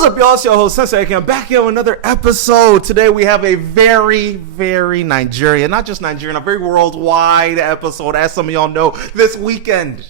What's up, y'all? It's your host, Sensei. I'm back here with another episode. Today we have a very, very Nigerian, not just Nigerian, a very worldwide episode. As some of y'all know, this weekend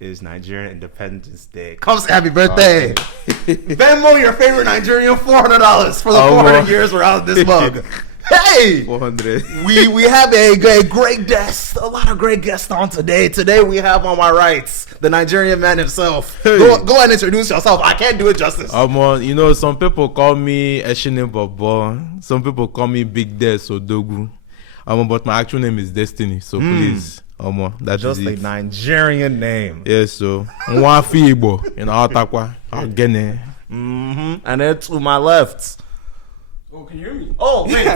is Nigerian Independence Day. Come say happy birthday. Venmo your favorite Nigerian $400 for the 400 years we're out of this mug. Hey! 400. We have a great guest, a lot of great guests on today. Today we have on my right, the Nigerian man himself. Hey. Go and introduce yourself. I can't do it justice. You know, some people call me Eshine Bobo. Some people call me Big Des Odogwu. But my actual name is Destiny. So please, that's just it. a Nigerian name. Yes, so Nwafi Igbo in Atakwa, Ogene. And then to my left. Oh, can you hear me? Oh, wait.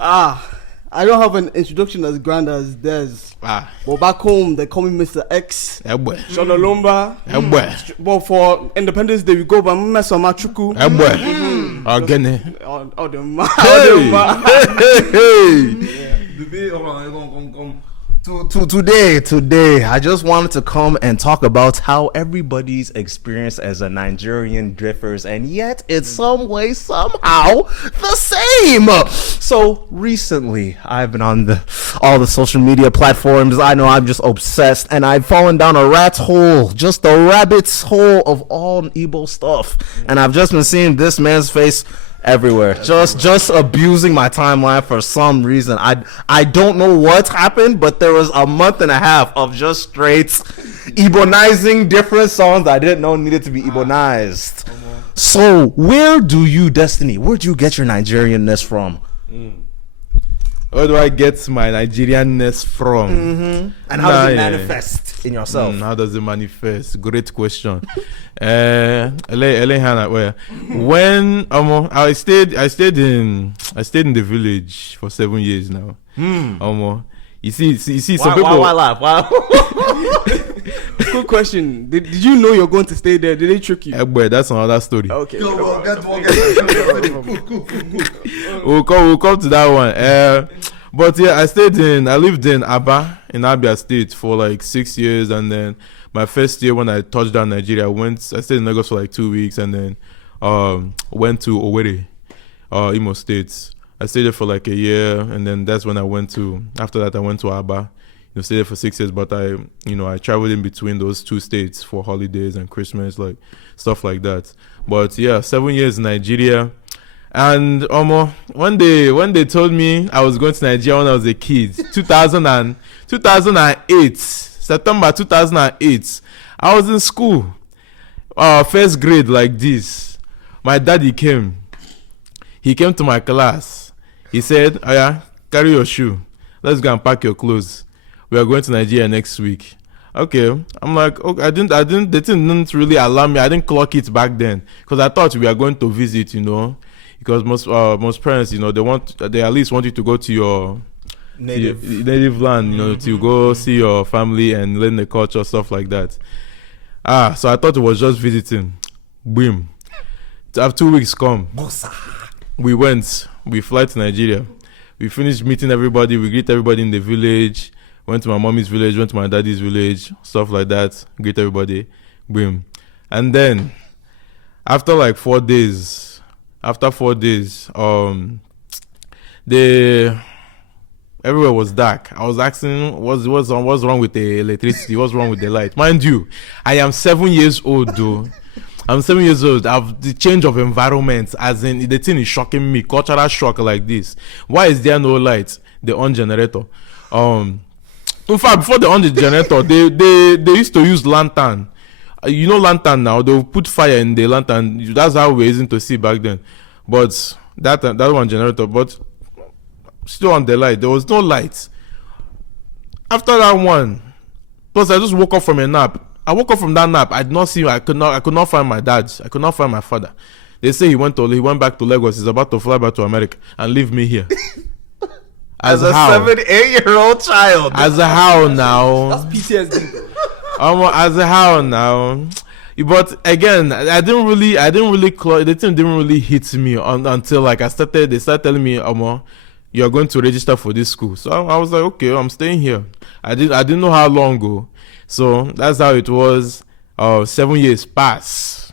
I don't have an introduction as grand as Des. But back home, they call me Mr. X. Shono Lumba. But for Independence Day, we go by Mesa Machuku. Ogene. Oh, the man. Today, I just wanted to come and talk about how everybody's experience as a Nigerian differs, and yet it's some way, somehow, the same. So recently, I've been on all the social media platforms. I know I'm just obsessed, and I've fallen down a rat's hole, just a rabbit's hole of all Igbo stuff, and I've just been seeing this man's face everywhere, just abusing my timeline for some reason. I don't know what happened, but there was a month and a half of just straight Igbonizing different songs that I didn't know needed to be Igbonized. So where do you, Destiny, where do you get your Nigerianness from? Where do I get my Nigerianness from? And how does it manifest in yourself? How does it manifest? Great question. When I stayed in the village for 7 years now. You see, some people. Why laugh? Why? Good question. Did you know you're going to stay there? Did they trick you? That's another story. Okay. We'll come to that one. But yeah, I lived in Aba in Abia State for like 6 years, and then my first year when I touched down Nigeria, I stayed in Lagos for like 2 weeks, and then went to Owerri, Imo State. I stayed there for like a year, and then that's when after that I went to Aba. Stayed there for 6 years, but I traveled in between those two states for holidays and Christmas, like stuff like that. But yeah, 7 years in Nigeria. And when they told me I was going to Nigeria when I was a kid, 2008, September 2008, I was in school, first grade like this. My daddy came. He came to my class. He said, "Oh yeah, carry your shoe. Let's go and pack your clothes. We are going to Nigeria next week." Okay, I'm like, okay, they didn't really allow me. I didn't clock it back then because I thought we were going to visit, because most parents, they at least want you to go to your native land, to go see your family and learn the culture, stuff like that. So I thought it was just visiting. Boom. To have 2 weeks come. We fly to Nigeria. We finished meeting everybody. We greet everybody in the village. Went to my mommy's village, went to my daddy's village, stuff like that. Greet everybody. Boom. And then, after like 4 days, everywhere was dark. I was asking, what's wrong with the electricity? What's wrong with the light? Mind you, I am 7 years old, though. I'm 7 years old. The change of environment, as in the thing is shocking me. Cultural shock like this. Why is there no light? They on generator. In fact, before they on the generator, they used to use lantern. Lantern now. They'll put fire in the lantern. That's how we were using to see back then. But that one generator, but still on the light. There was no light. After that one, plus I just woke up from a nap. I woke up from that nap. I did not see. I could not find my dad. I could not find my father. They say he went back to Lagos. He's about to fly back to America and leave me here. As a 7-8-year-old child. As a how now? That's PTSD. As a how now? But again, I didn't really the thing didn't really hit me until like they started telling me, you're going to register for this school. So I was like, okay, I'm staying here. I didn't know how long ago. So that's how it was. 7 years passed.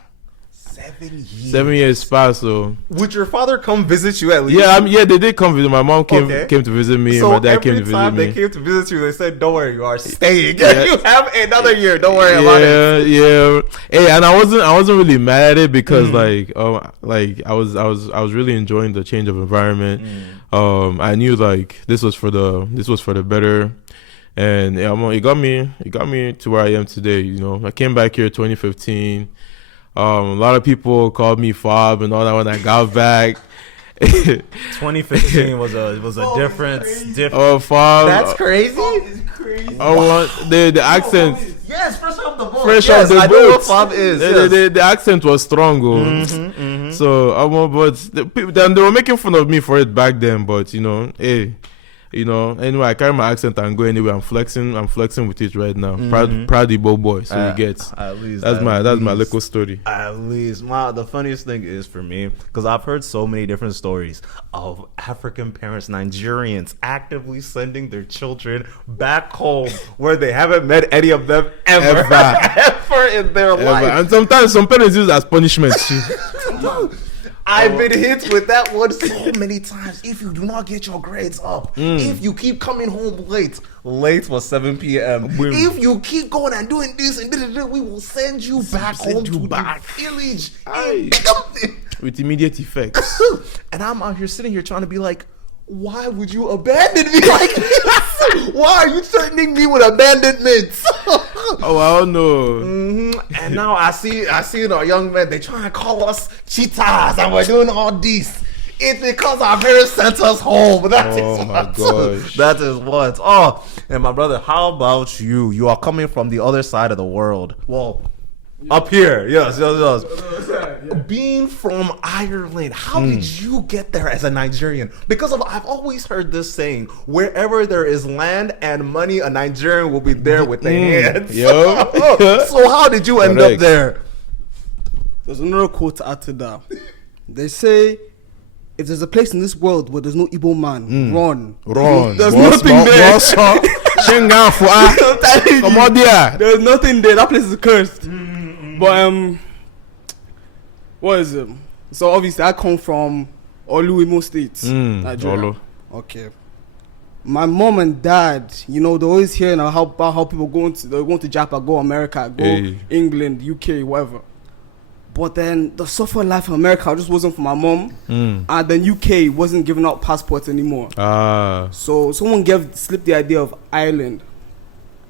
7 years past. So would your father come visit you at least? Yeah, they did come visit. My mom came to visit me, so and my dad came to visit me. every time they came to visit you, they said, "Don't worry, you are staying. You have another year. Don't worry about it." Yeah. Hey, and I wasn't really mad at it because I was really enjoying the change of environment. I knew like this was for the better. And it got me to where I am today. You know, I came back here 2015. A lot of people called me Fob and all that when I got back. 2015 was a different. Oh, Fob. That's crazy. The accent. Yes, fresh off the boat. I know what Fob is. The accent was strong. So, but then they were making fun of me for it back then. But hey. Anyway, I carry my accent and go anywhere. I'm flexing with it right now. Proud Igbo boy. So you get. At least that's my little story. At least, the funniest thing is for me, because I've heard so many different stories of African parents, Nigerians, actively sending their children back home where they haven't met any of them ever in their life. And sometimes some parents use it as punishment too. I've been hit with that one so many times. If you do not get your grades up, if you keep coming home late was 7 p.m. If you keep going and doing this and this, we will send you back home to the village with immediate effects. And I'm out here sitting here trying to be like, why would you abandon me like this? Why are you threatening me with abandonment? Oh, I don't know. And now I see young men, they try and call us cheetahs and we're doing all this. It's because our parents sent us home. That is what. Oh, and my brother, how about you? You are coming from the other side of the world. Well, up here, yes. Being from Ireland, how did you get there as a Nigerian? Because I've always heard this saying: wherever there is land and money, a Nigerian will be there with their hands. So how did you end up there? There's another quote to add to that. They say, if there's a place in this world where there's no Igbo man, run. There's nothing there. There's nothing there. That place is cursed. But what is it? So obviously I come from Imo State, Nigeria. Olo. Okay. My mom and dad, they're always hearing about how people going to Japan, go America, go England, UK, whatever. But then the suffering life in America just wasn't for my mom, and then UK wasn't giving out passports anymore. So someone slipped the idea of Ireland,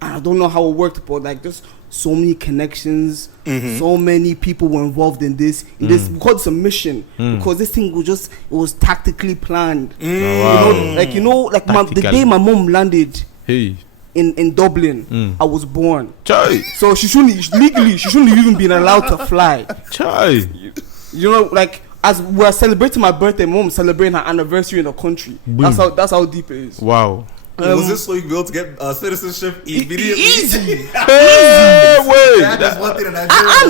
and I don't know how it worked, but like just so many connections, so many people were involved in this. We called it a mission because this thing was tactically planned. The day my mom landed in Dublin, I was born. So she shouldn't even been allowed to fly. As we're celebrating my birthday, my mom's celebrating her anniversary in the country. That's how deep it is. Wow. Was this so you be able to get citizenship immediately? Easy. That is one thing that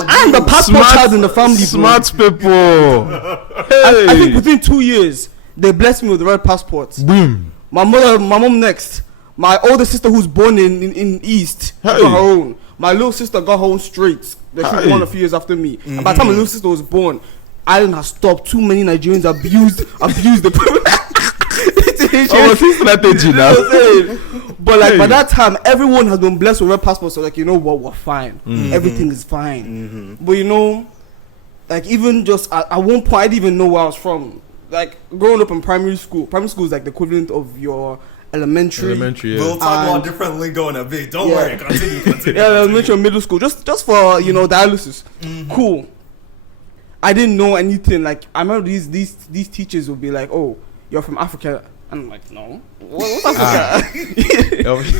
I'm the passport child in the family. Smart people. I think within 2 years they blessed me with the red passports. Boom. My mom next. My older sister who's born in East got her own. My little sister got her own straight. She was born a few years after me. And by the time my little sister was born, Ireland has stopped. Too many Nigerians abused the strategy now. But by that time, everyone has been blessed with red passports. So we're fine. Everything is fine. But even just at one point, I didn't even know where I was from. Like growing up in primary school is like the equivalent of your elementary. We'll talk about different lingo in a bit. Don't worry. Continue. Elementary and middle school. Just for dialysis. Cool. I didn't know anything. Like I remember these teachers would be like, "Oh, you're from Africa." And I'm like, "No, what's Africa?"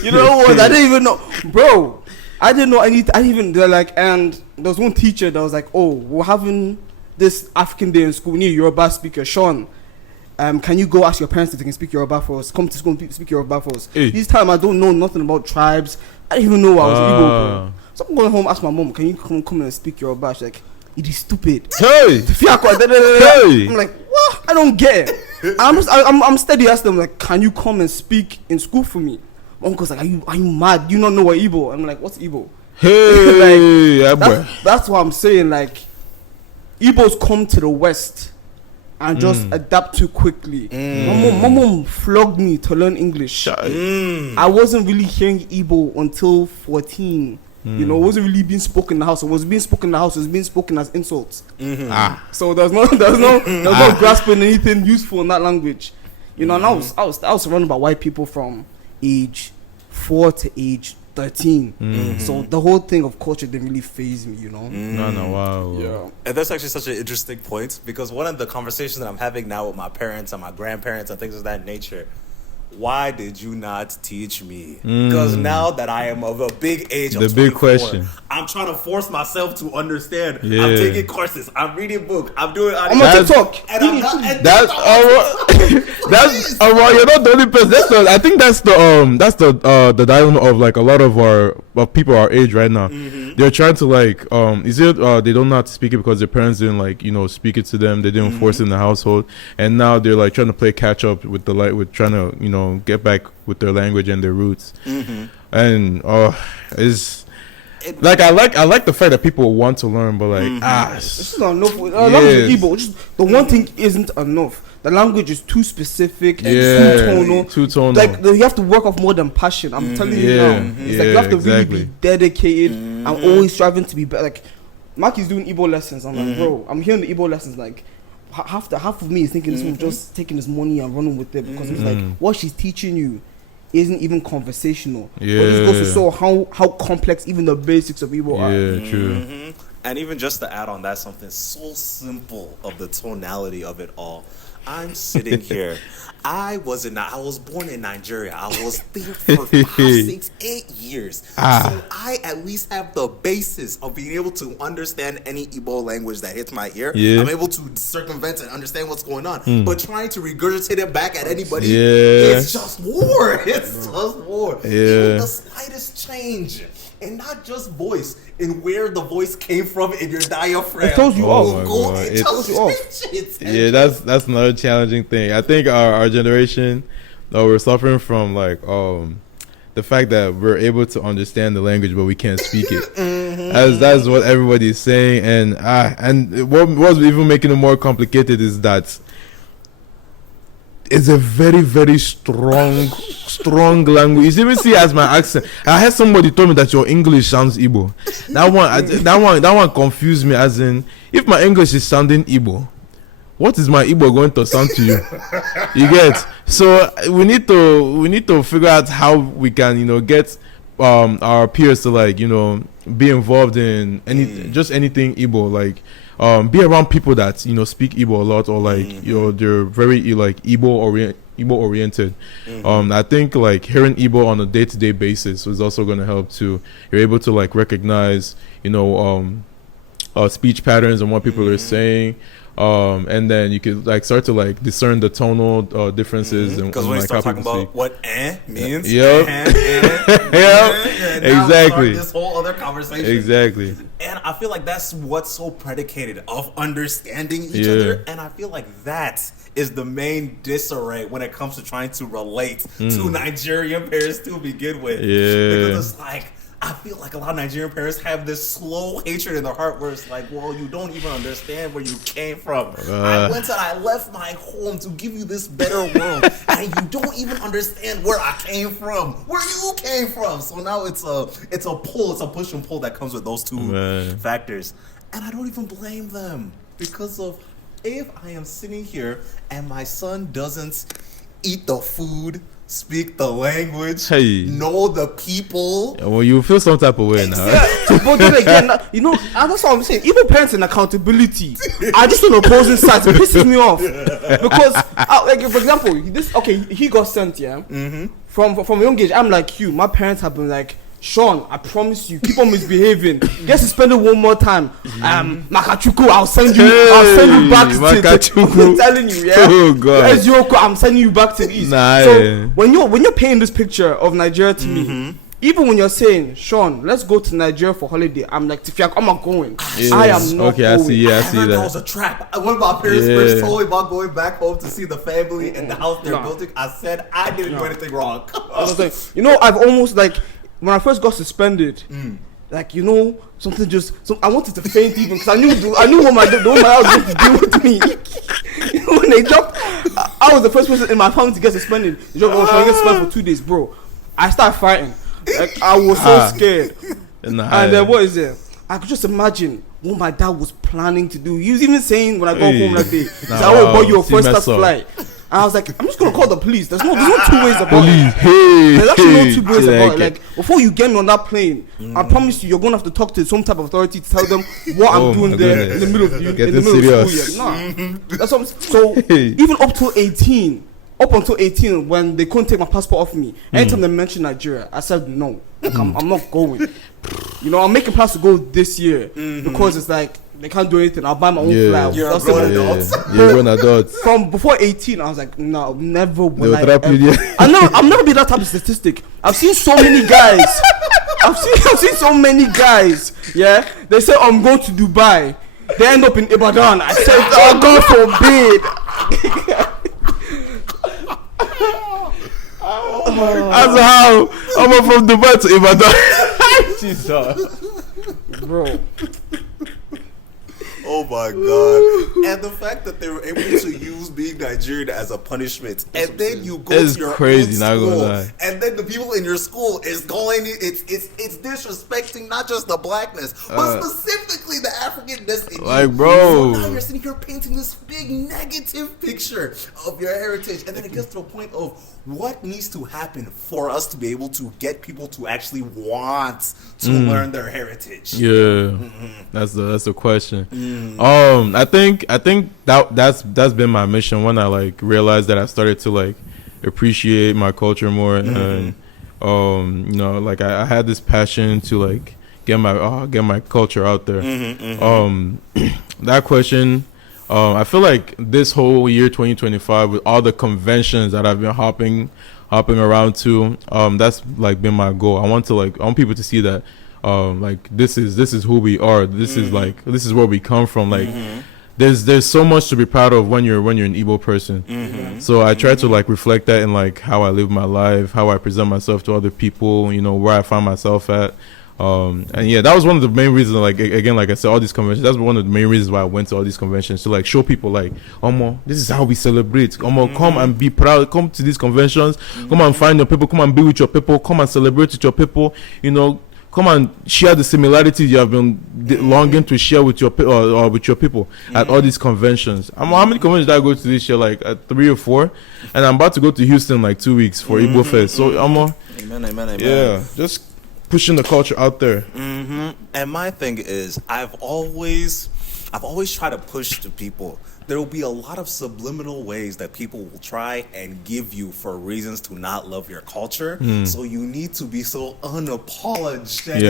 You know what? I didn't even know, bro. I didn't know anything. They're like, and there was one teacher that was like, "Oh, we're having this African day in school. We need a Yoruba speaker, Sean. Can you go ask your parents if they can speak Yoruba for us? Come to school and speak Yoruba for us." This time I don't know nothing about tribes. I didn't even know I was Igbo, bro. So I'm going home, ask my mom, "Can you come and speak Yoruba?" She's like, "It is stupid." I'm like, what? I don't get it. I'm steady asking them like, "Can you come and speak in school for me?" My uncle's like, "Are you mad? Do you not know what Igbo?" I'm like, "What's Igbo?" That's what I'm saying. Like, Igbos come to the West and just adapt too quickly. My mom flogged me to learn English. I wasn't really hearing Igbo until 14. You know, it wasn't really being spoken in the house. It was being spoken in the house. It was being spoken as insults. So there was no grasping anything useful in that language. You know, and I was surrounded by white people from age 4 to age 13. So the whole thing of culture didn't really faze me, you know. Wow. Yeah. And that's actually such an interesting point, because one of the conversations that I'm having now with my parents and my grandparents and things of that nature, why did you not teach me? Because now that I am of a big age, the big question, I'm trying to force myself to understand. Yeah. I'm taking courses. I'm reading books. I'm doing. I'm on TikTok. That's you're not the only person. I think that's the dilemma of like a lot of people our age right now. They're trying to like is it they don't know how to speak it because their parents didn't like speak it to them. They didn't force it in the household, and now they're like trying to play catch up with with trying to get back with their language and their roots. And it's like I like the fact that people want to learn, but like this is not enough. Language is Igbo. The one thing isn't enough. The language is too specific and too tonal. Like you have to work off more than passion. I'm telling you now. It's like you have to really be dedicated and always striving to be better. Like Mark is doing Igbo lessons. I'm like, bro, I'm hearing the Igbo lessons. Like half of me is thinking this one just taking his money and running with it, because it's like what she's teaching you isn't even conversational. But it goes to show how complex even the basics of Igbo are. Yeah, true. And even just to add on that, something so simple of the tonality of it all. I'm sitting here. I was born in Nigeria. I was there for 5, 6, 8 years. So I at least have the basis of being able to understand any Igbo language that hits my ear. I'm able to circumvent and understand what's going on. But trying to regurgitate it back at anybody, it's just war. It's just war. Even the slightest change, and not just voice, in where the voice came from in your diaphragm. It throws you off. It throws you off. Yeah, that's another challenging thing. I think our generation, we're suffering from like the fact that we're able to understand the language but we can't speak it. That's what everybody's saying, and what was even making it more complicated is that it's a very, very strong language. You even see as my accent. I had somebody told me that your English sounds Igbo. That one confused me. As in, if my English is sounding Igbo, what is my Igbo going to sound to you? You get? So we need to figure out how we can get our peers to like be involved in anything Igbo, like be around people that speak Igbo a lot, or like they're very like Igbo oriented. I think like hearing Igbo on a day-to-day basis is also going to help too. You're able to like recognize speech patterns and what people are saying. And then you could like start to like discern the tonal differences, because when you start talking about what means, exactly, this whole other conversation, exactly. And I feel like that's what's so predicated of understanding each other, and I feel like that is the main disarray when it comes to trying to relate to Nigerian parents to begin with. Because it's like, I feel like a lot of Nigerian parents have this slow hatred in their heart where it's like, well, you don't even understand where you came from. I left my home to give you this better world, and you don't even understand where I came from, where you came from. So now it's a push and pull that comes with those two factors. And I don't even blame them, because of if I am sitting here and my son doesn't eat the food, speak the language, know the people. Well, you feel some type of way now. But then again, that's what I'm saying. Even parents and accountability are just on opposing sides. It pisses me off because, like for example, he got sent from a young age. I'm like you. My parents have been like, Sean, I promise you, keep on misbehaving. Get suspended one more time. Makachuku, I'll send you back to Makachuku. I'm telling you, Oh God. Ezioko, I'm sending you back to the east. So when you're painting this picture of Nigeria to me, even when you're saying, Sean, let's go to Nigeria for holiday, I'm like, Tifiak, I'm not going. I am not going. I see that. That was a trap. One of my parents first told me about going back home to see the family and the house they're building. I said I didn't do anything wrong. I've almost like, when I first got suspended, like, you know, something just. So I wanted to faint even because I knew what my dad was going to do with me. When they jumped, I was the first person in my family to get suspended. They jumped, I get suspended for 2 days, bro. I started fighting. Like, I was so scared. And then what is it? I could just imagine what my dad was planning to do. He was even saying when I got home that day, I will buy you a first class flight. And I was like, I'm just gonna call the police. There's no 2 ways about it. There's actually no 2 ways about it. Like, before you get me on that plane, I promise you, you're gonna have to talk to some type of authority to tell them what I'm doing there in the middle of school year. Nah, that's what. So even up until 18, when they couldn't take my passport off me, anytime they mentioned Nigeria, I said no. Like, I'm not going. You know, I'm making plans to go this year because it's like they can't do anything. I'll buy my own flight. You're a grown adult. You're a grown adult. From before 18, I was like, no, never will I'll never be that type of statistic. I've seen so many guys. I've seen so many guys. Yeah, they say I'm going to Dubai. They end up in Ibadan. I said, oh, God forbid. That's how I'm from Dubai to Ibadan. Jesus, bro. Oh my God. And the fact that they were able to use being Nigerian as a punishment, and then you go to your crazy, own school, not gonna lie. and then the people in your school is going, it's disrespecting not just the blackness, but specifically the Africanness in like, you. bro. So now you're sitting here painting this big negative picture of your heritage, and then it gets to a point of what needs to happen for us to be able to get people to actually want to learn their heritage. Yeah, that's the question. I think that's been my mission when I like realized that I started to like appreciate my culture more, and you know, like I had this passion to like get my culture out there. That question, I feel like this whole year 2025 with all the conventions that I've been hopping around to, that's like been my goal. I want people to see that like this is who we are. This is where we come from. Like there's so much to be proud of when you're an Igbo person. So I try to like reflect that in like how I live my life, how I present myself to other people, you know, where I find myself at. And yeah, that was one of the main reasons, like again, like I said, all these conventions, that's one of the main reasons why I went to all these conventions, to like show people like, this is how we celebrate. Come and be proud, come to these conventions, come and find your people, come and be with your people, come and celebrate with your people, you know, come and share the similarities you have been longing to share with your with your people at all these conventions. How many conventions did I go to this year? Like 3 or 4, and I'm about to go to Houston like 2 weeks for Igbo Fest. So Amen. Yeah, just pushing the culture out there. And my thing is, I've always tried to push to people. There will be a lot of subliminal ways that people will try and give you for reasons to not love your culture. So you need to be so unapologetic,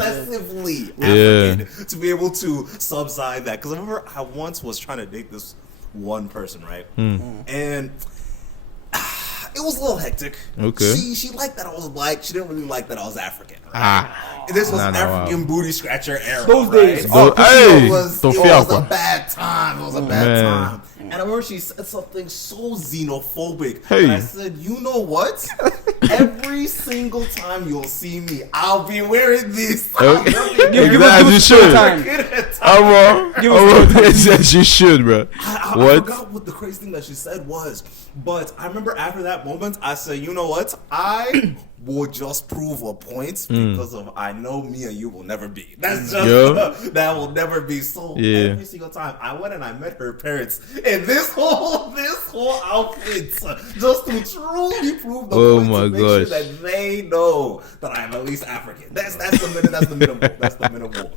obsessively African to be able to subside that. Because I remember I once was trying to date this one person, right? And it was a little hectic. Okay. She liked that I was black. She didn't really like that I was African. Right? This was African booty scratcher era. Those days. It was a bad time. It was a bad time. And I remember she said something so xenophobic. And I said, you know what? Every single time you'll see me, I'll be wearing this. Give us you should. Yes, you should, bro. I forgot what the crazy thing that she said was. But I remember after that moment, I said, you know what? I will just prove a point because of I know me and you will never be. That's just that will never be. So every single time I went and I met her parents in this whole outfit just to truly prove the point to make sure that they know that I'm at least African. That's the minimal. That's the minimal.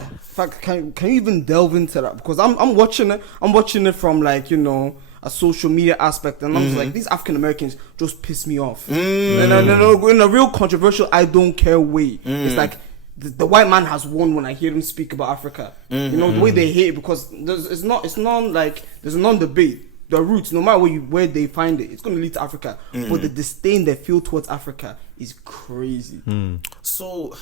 In fact, can you even delve into that? Because I'm watching it. I'm watching it from like, you know, a social media aspect, and I'm just like, these African Americans just piss me off. And in a real controversial, I don't care way. It's like the white man has won when I hear them speak about Africa. You know, the way they hate it, because it's not like there's a non-debate. The roots, no matter where they find it, it's going to lead to Africa. But the disdain they feel towards Africa is crazy. So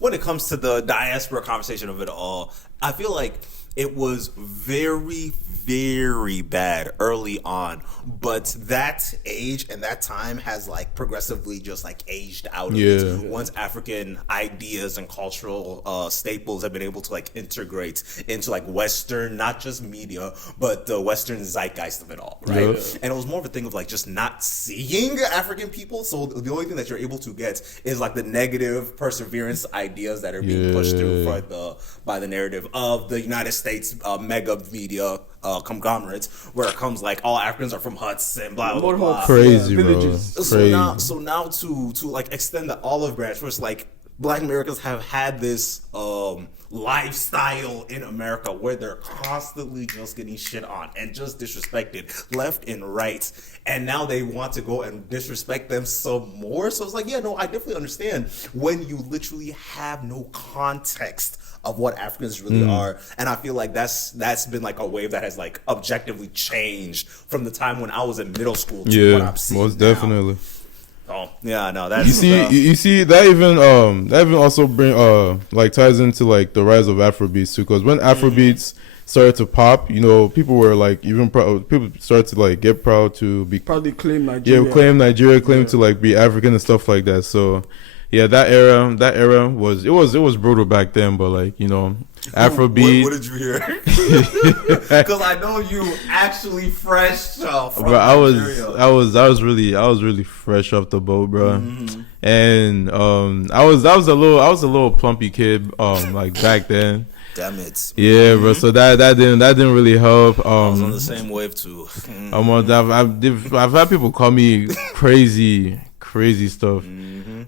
when it comes to the diaspora conversation of it all, I feel like it was very, very bad early on, but that age and that time has like progressively just like aged out of it. Once African ideas and cultural staples have been able to like integrate into like Western, not just media, but the Western zeitgeist of it all, right? And it was more of a thing of like just not seeing African people. So the only thing that you're able to get is like the negative perseverance ideas that are being pushed through by the narrative of the United States mega media conglomerates, where it comes like all Africans are from huts and blah blah blah. Crazy, bro. Villages. So now to like extend the olive branch, where it's like Black Americans have had this lifestyle in America where they're constantly just getting shit on and just disrespected left and right, and now they want to go and disrespect them some more. So it's like, yeah, no, I definitely understand when you literally have no context of what Africans really are, and I feel like that's been like a wave that has like objectively changed from the time when I was in middle school to what I'm seeing most now. definitely. Oh yeah, no, that's You see that even also bring like ties into like the rise of Afrobeats too, because when Afrobeats started to pop, you know, people were like even people started to like get proud to be Proudly claim Nigeria. claim Nigeria, claim to like be African and stuff like that. So yeah, that era was brutal back then, but like, you know, Afrobeat. What did you hear? Because I know you actually fresh from bro, I Nigeria. was really fresh off the boat, bro. And I was a little plumpy kid like back then. Damn it. Yeah, bro. So that didn't really help. I was on the same wave too. I've had people call me crazy stuff,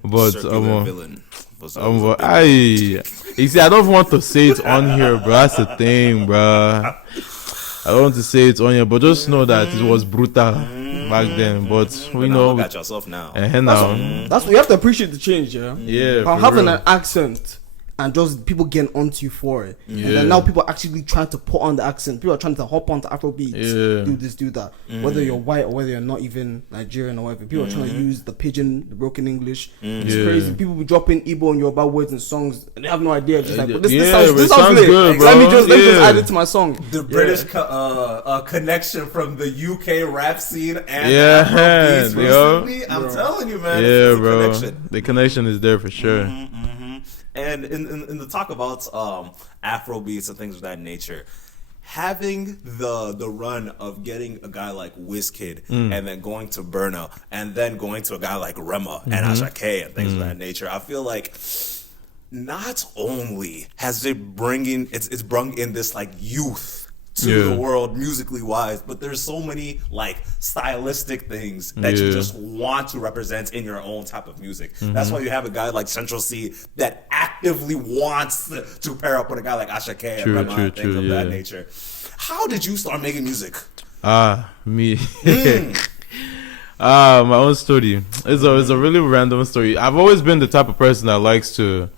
but Circular villain. you see, I don't want to say it on here, bro. That's the thing, bro. I don't want to say it on here, but just know that it was brutal back then. But we know. Look at yourself now. That's what you have to appreciate the change, yeah. Yeah, But for having real. an accent and just people getting onto you for it, and then now people are actually trying to put on the accent. People are trying to hop onto Afrobeats, do this, do that. Whether you're white or whether you're not even Nigerian or whatever, people are trying to use the pidgin, the broken English. It's crazy. People be dropping Igbo and Yoruba words in songs, and they have no idea. Just like, but this sounds lit. good, Let me bro. just add it to my song. The British connection from the UK rap scene and Yeah, Afrobeats yo. recently, I'm telling you, man. Yeah, it's a bro. connection. The connection is there for sure. And in the talk about Afrobeats and things of that nature, having the run of getting a guy like Wizkid and then going to Burna and then going to a guy like Rema and Ashake and things of that nature, I feel like not only has it it's brung in this like youth to the world musically wise, but there's so many like stylistic things that you just want to represent in your own type of music. That's why you have a guy like Central C that actively wants to pair up with a guy like Ashake and Rema and things of that nature. How did you start making music? Me. My own story. It's a really random story. I've always been the type of person that likes to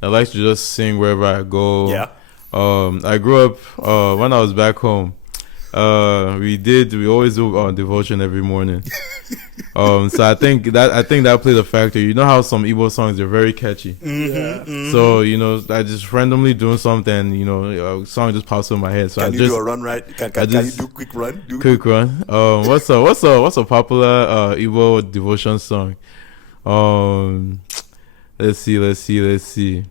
just sing wherever I go. Yeah. I grew up when I was back home. We always do devotion every morning. So I think that played a factor. You know how some Igbo songs are very catchy. So you know, I just randomly doing something. You know, a song just pops in my head. So Can you do a run right? Can you do quick run? Quick run. What's a popular Igbo devotion song? Let's see.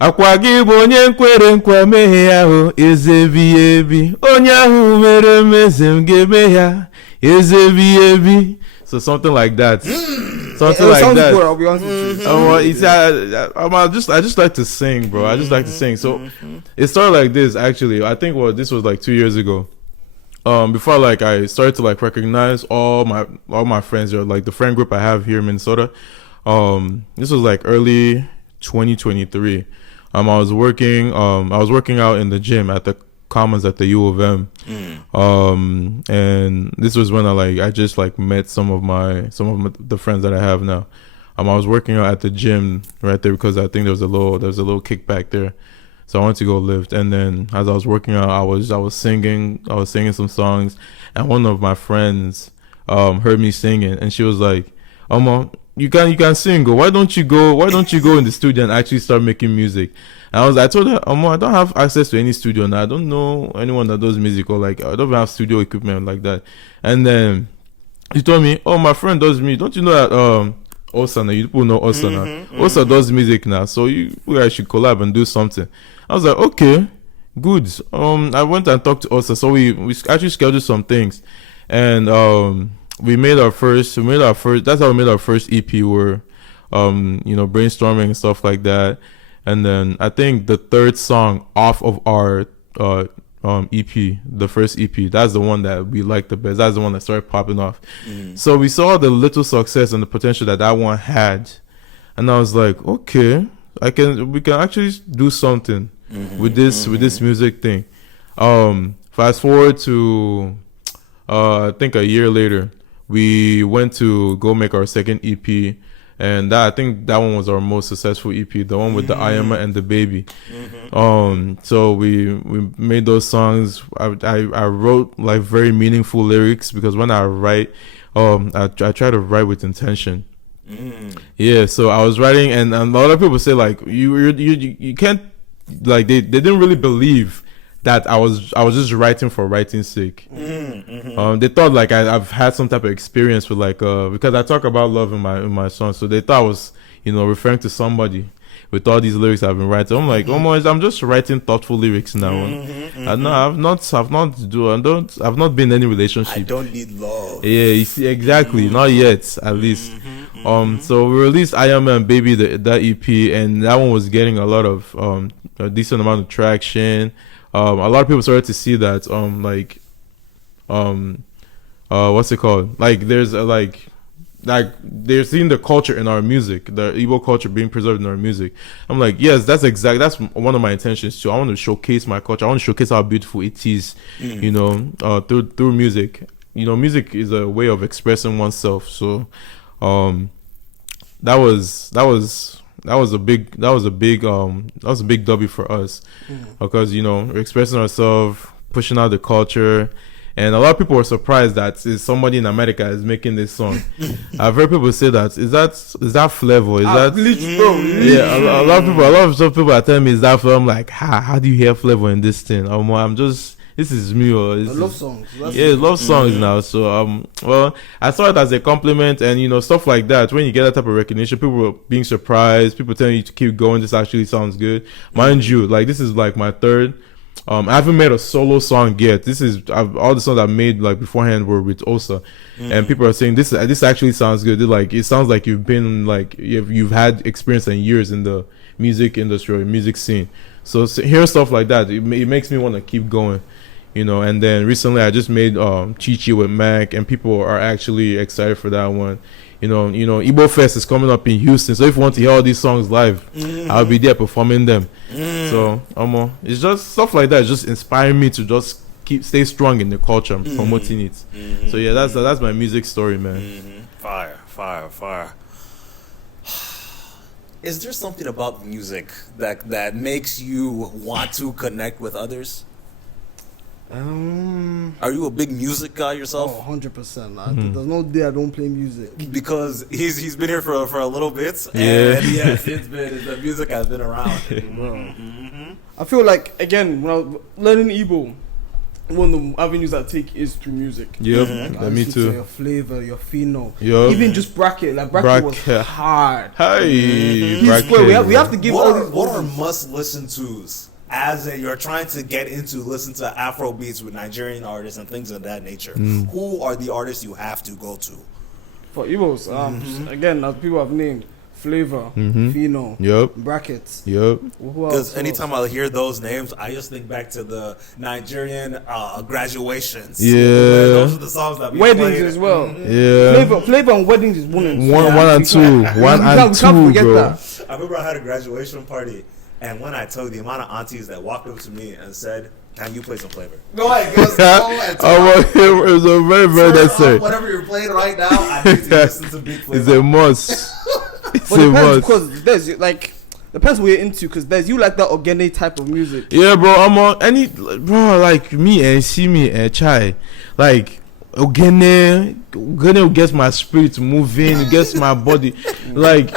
Akwa gị bụ onye nkwere nkwa mehie ahụ eze ebighị ebi, onye ahụ mere mmeze m ga-eme ya eze ebighị ebi. So something like that. Something like that. Good, I'll be honest with you. You see, I just like to sing, bro. I just like to sing. So it started like this. Actually, I think this was like 2 years ago. Before like I started to like recognize all my friends, or like the friend group I have here in Minnesota. This was like early 2023. I was working out in the gym at the Commons at the U of M. And this was when I just like met some of the friends that I have now. I was working out at the gym right there because I think there was a little kickback there. So I went to go lift, and then as I was working out, I was singing some songs, and one of my friends heard me singing, and she was like, you can sing. Why don't you go in the studio and actually start making music? And I told her, I don't have access to any studio now. I don't know anyone that does music, or like I don't have studio equipment like that. And then he told me, oh, my friend does me. Don't you know that Osa now? You people know Osa now. Osa does music now, so you guys should collab and do something. I was like, okay, good. I went and talked to Osa, so we actually scheduled some things, and we made our first. That's how we made our first EP. Where brainstorming and stuff like that. And then I think the third song off of our EP, the first EP, that's the one that we liked the best. That's the one that started popping off. So we saw the little success and the potential that one had, and I was like, okay, we can actually do something with this music thing. Fast forward to I think a year later, we went to go make our second EP. And I think that one was our most successful EP, the one with the Ayama and the baby. So we made those songs. I wrote like very meaningful lyrics, because when I write, I try to write with intention. Yeah, so I was writing, and a lot of people say like you can't, like they didn't really believe that I was just writing for writing's sake. They thought like I've had some type of experience with like because I talk about love in my songs, so they thought I was referring to somebody with all these lyrics I've been writing. I'm like, I'm just writing thoughtful lyrics now. I've not been in any relationship. I don't need love. Yeah, you see, exactly. Not yet, at least. So we released I Am and Baby, that EP, and that one was getting a lot of a decent amount of traction. A lot of people started to see that what's it called? Like there's like they're seeing the culture in our music, the Igbo culture being preserved in our music. I'm like, yes, that's one of my intentions too. I want to showcase my culture. I want to showcase how beautiful it is, through music. Music is a way of expressing oneself. So that was a big W for us, because we're expressing ourselves, pushing out the culture, and a lot of people were surprised that somebody in America is making this song. I've heard people say that is that Flavor? Is that yeah? A lot of people are telling me is that Flavor. I'm like, how do you hear Flavor in this thing? I'm just. This is me, or love songs. Love songs now. So well, I saw it as a compliment, and stuff like that. When you get that type of recognition, people were being surprised. People telling you to keep going. This actually sounds good, mind you. Like this is like my third. I haven't made a solo song yet. This is all the songs I made like beforehand were with Osa, and people are saying this actually sounds good. Like it sounds like you've been like you've had experience and years in the music industry or music scene. So hearing stuff like that, it makes me want to keep going. And then recently I just made Chi with Mac, and people are actually excited for that one. Igbo Fest is coming up in Houston, so if you want to hear all these songs live, I'll be there performing them. So it's just stuff like that. It's just inspiring me to just stay strong in the culture and promoting it. So yeah, that's my music story, man. Fire. Is there something about music that makes you want to connect with others? Are you a big music guy yourself? 100%. There's no day I don't play music. Because he's been here for a little bit. Yeah. And yes, the music has been around. I feel like, again, when I was learning Igbo, one of the avenues I take is through music. Yep, me too. Your flavor, your pheno, yep. Even just bracket. Like bracket was hard. Hey, bracket. We have to give all these. What are must listen tos as you're trying to listen to Afro beats with Nigerian artists and things of that nature? Who are the artists you have to go to? For Igbos, again, as people have named, Flavor, Pheno, yep, Brackets, yep. Because anytime I hear those names, I just think back to the Nigerian graduations. Yeah, those are the songs that we weddings played. as well. Yeah, Flavor and weddings is one and two. One and two, bro. That. I remember I had a graduation party, and when I told the amount of aunties that walked up to me and said, "Can you play some Flavor?" Go ahead, it was a very necessary. Whatever you're playing right now, I need to listen to Big Flavor. It's a must. But it depends, because there's depends what you're into, because there's you like that organic type of music. Yeah, bro. I'm on like me and see me and chai. Like Ogene gets my spirit moving, it gets my body like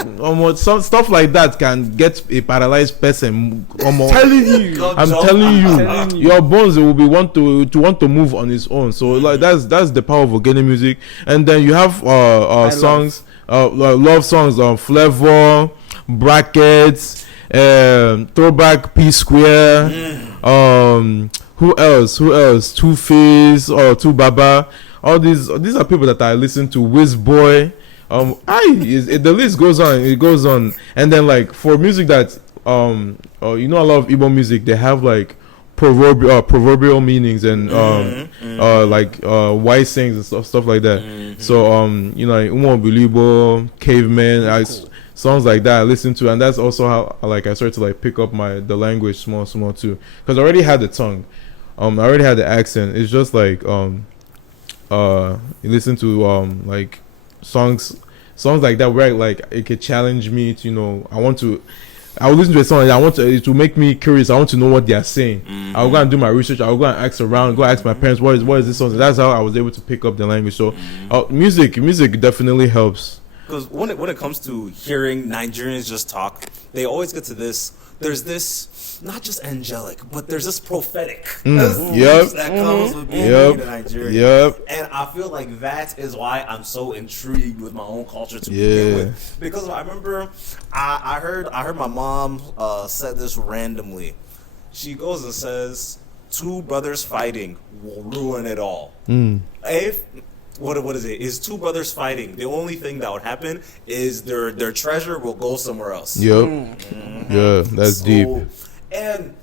some stuff like that can get a paralyzed person. Telling you. I'm telling you, your bones will be want to move on its own. So like that's the power of Ogene music. And then you have songs, love songs, Flavor, Brackets, Throwback, P Square, who else? Two Face or Two Baba. All these are people that I listen to. Wiz Boy. The list goes on. It goes on. And then like for music that a lot of Igbo music, they have like proverbial meanings and like wise sayings and stuff like that. So like Umo Bilibo, Caveman, songs like that I listen to, and that's also how like I started to like pick up the language small too, because I already had the tongue, I already had the accent. It's just like you listen to like songs like that where like it could challenge me to, I will listen to a song and I want it to make me curious. I want to know what they are saying. I'll go and do my research. I'll go and ask around, go ask my parents what is this song. That's how I was able to pick up the language. So music definitely helps. Because when it comes to hearing Nigerians just talk, they always get to this. There's this, not just angelic, but there's this prophetic that comes with being a Nigerian. And I feel like that is why I'm so intrigued with my own culture to begin with. Because I remember I heard my mom said this randomly. She goes and says, 2 brothers fighting will ruin it all. If what is it? Is 2 brothers fighting? The only thing that would happen is their treasure will go somewhere else. Yeah, that's deep. And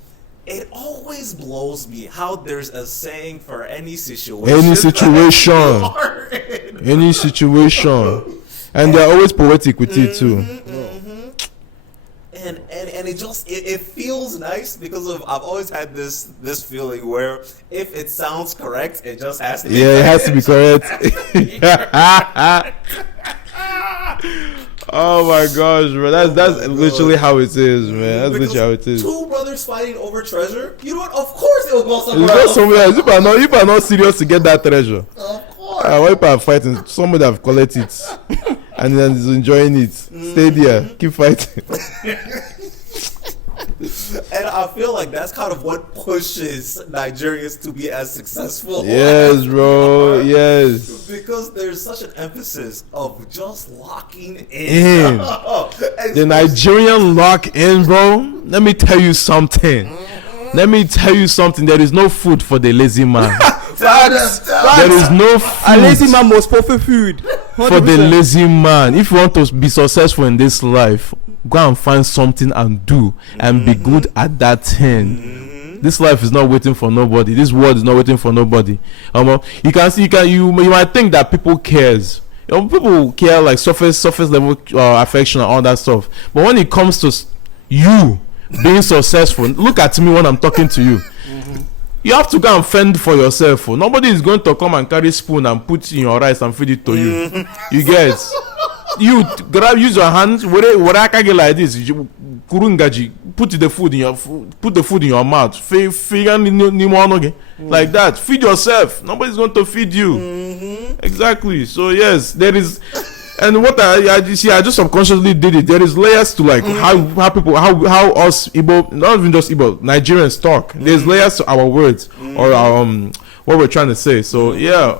it always blows me how there's a saying for any situation. And they're always poetic with it too. And it feels nice because I've always had this feeling where if it sounds correct, it just has to be it has to be correct. Oh my gosh, bro. That's literally how it is, man. That's literally how it is. 2 brothers fighting over treasure. You know what? Of course it will go somewhere It'll else. go somewhere else. You are not serious to get that treasure. Of course. Why people are fighting? Somebody have collected it and then is enjoying it. Stay there, keep fighting. And I feel like that's kind of what pushes Nigerians to be as successful. Yes, bro. Yes. Because there's such an emphasis of just locking in. The Nigerian lock in, bro. Let me tell you something. There is no food for the lazy man. There is no food. A lazy man must forfeit food. 100%. For the lazy man. If you want to be successful in this life, go and find something and do and be good at that thing. This life is not waiting for nobody. This world is not waiting for nobody. You might think that people cares. People care like surface level affection and all that stuff. But when it comes to you being successful, look at me when I'm talking to you. You have to go and fend for yourself. Nobody is going to come and carry spoon and put in your rice and feed it to you. You get? You use your hands. What I can get like this. Kurungaji, put the food in your mouth. Like that. Feed yourself. Nobody's going to feed you. Exactly. So yes, there is. And what I just subconsciously did it. There is layers to like how us Igbo, not even just Igbo, Nigerians talk. There's layers to our words or our, what we're trying to say. So yeah.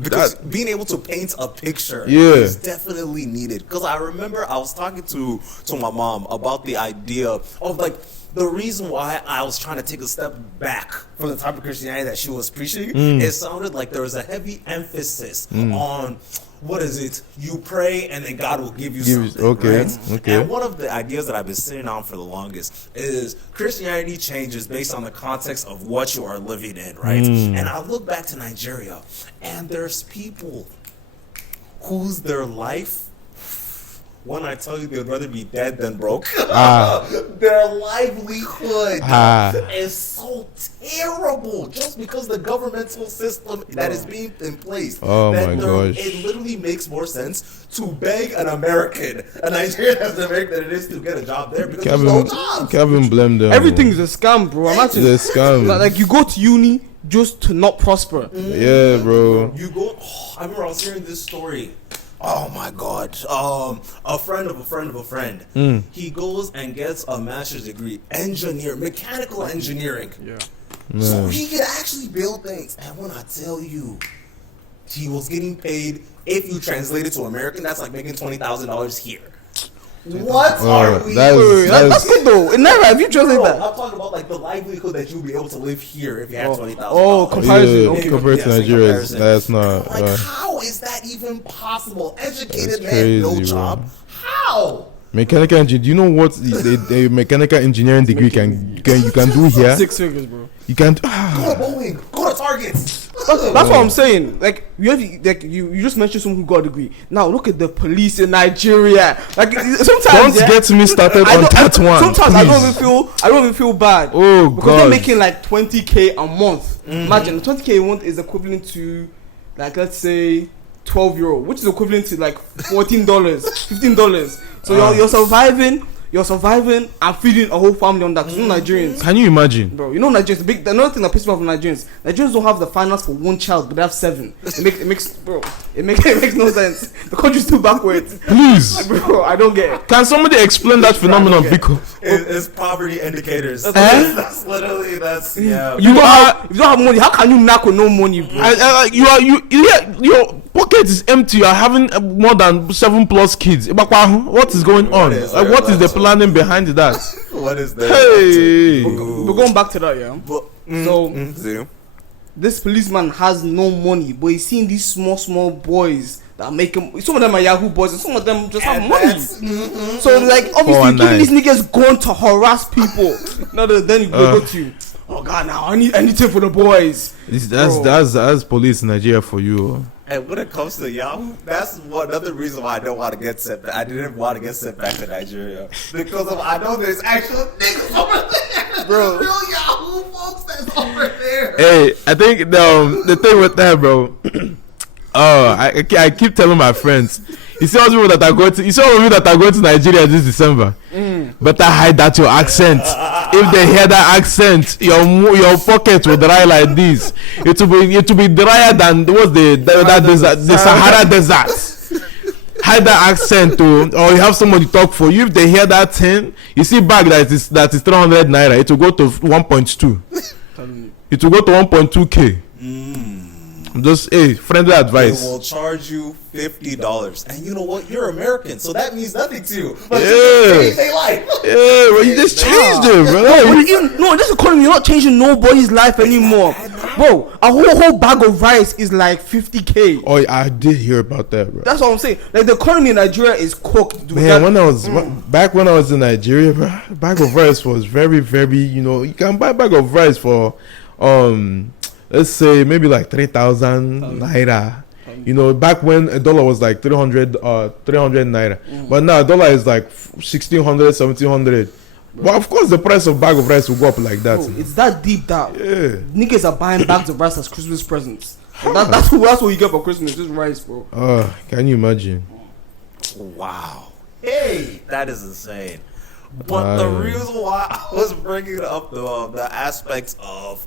Because being able to paint a picture is definitely needed. Because I remember I was talking to my mom about the idea of like the reason why I was trying to take a step back from the type of Christianity that she was preaching. It sounded like there was a heavy emphasis on, what is it? You pray and then God will give you something. Right? And one of the ideas that I've been sitting on for the longest is Christianity changes based on the context of what you are living in, right? And I look back to Nigeria and there's people whose their life, when I tell you they'd rather be dead than broke, their livelihood is so terrible just because the governmental system that is being in place. Oh my gosh. It literally makes more sense to beg a Nigerian as an American than it is to get a job there because there's no jobs. Kevin blame them. Everything is a scam, bro. It's a scam. Like you go to uni, just to not prosper. Yeah, bro. You go. I remember I was hearing this story. Oh my god. A friend of a friend of a friend. He goes and gets a master's degree, mechanical engineering. Yeah. So he could actually build things. And when I tell you, he was getting paid. If you translate it to American, that's like making $20,000 here. What are we? That's good though. In Naira, if you translate that. I'm talking about like the livelihood that you'll be able to live here if you had $20,000. Oh, comparison. Yeah, Okay. compared to Yes, in Nigeria, comparison. that's not. Like, how is that even possible? Educated That's man, no crazy, job. bro. How? Mechanical engineering. Do you know what the mechanical engineering degree you can do here? 6 figures, bro. You can. Go to Boeing. Go to Target. That's what I'm saying. Like you just mentioned someone who got a degree. Now look at the police in Nigeria. Like sometimes Don't get me started on that one. Sometimes please. I don't even feel bad. Oh because God. they're making like 20K a month. Imagine 20K a month is equivalent to like let's say €12, which is equivalent to like $14, $15. So you're surviving and feeding a whole family on that. 'Cause you know Nigerians. Can you imagine? Bro, you know Nigerians. Another thing that pisses me off with Nigerians don't have the finance for one child, but they have 7. It makes no sense. The country's too backwards. Please. Bro, I don't get it. Can somebody explain that phenomenon, Biko? It's poverty indicators. That's literally yeah. If you don't have money, how can you knock with no money, bro? Your pocket is empty. You are having more than 7+ kids. What is going on? What is the planning behind that? What is that? Hey. We're going back to that, yeah. So, This policeman has no money, but he's seeing these small boys that make him. Some of them are Yahoo boys, and some of them just have money. So, like, obviously, giving these niggas going to harass people. Then you go to, oh God, now I need anything for the boys. That's police in Nigeria for you. And when it comes to Yahoo, that's another reason why I don't want to get sent back. I didn't want to get sent back to Nigeria because I know there's actual niggas over there, bro. Real Yahoo folks that's over there. Hey, I think the thing with that, bro. I keep telling my friends. You see all the people that are going to Nigeria this December. Better hide that your accent. If they hear that accent, your pocket will dry like this. It will be drier than the Sahara Desert. Hide that accent too, or you have somebody talk for you. If they hear that thing, you see bag that is 300 naira. It will go to 1.2. It will go to 1.2k. Just friendly advice. They will charge you $50, and you know what? You're American, so that means nothing to you. But they like. Yeah, bro, you just changed it, bro. No, this economy, you're not changing nobody's life anymore, bro. A whole bag of rice is like 50K. Oh, I did hear about that, bro. That's what I'm saying. Like the economy in Nigeria is cooked. Man, when I was in Nigeria, bro, bag of rice was very, very. You can buy a bag of rice for let's say maybe like 3,000 naira. Back when a dollar was like 300 naira. But now a dollar is like 1,600, 1,700. But of course the price of bag of rice will go up like that. Bro, it's that deep that niggas are buying bags of rice as Christmas presents. That's what you get for Christmas, just rice, bro. Can you imagine? Wow. Hey, that is insane. But the reason why I was bringing up the aspects of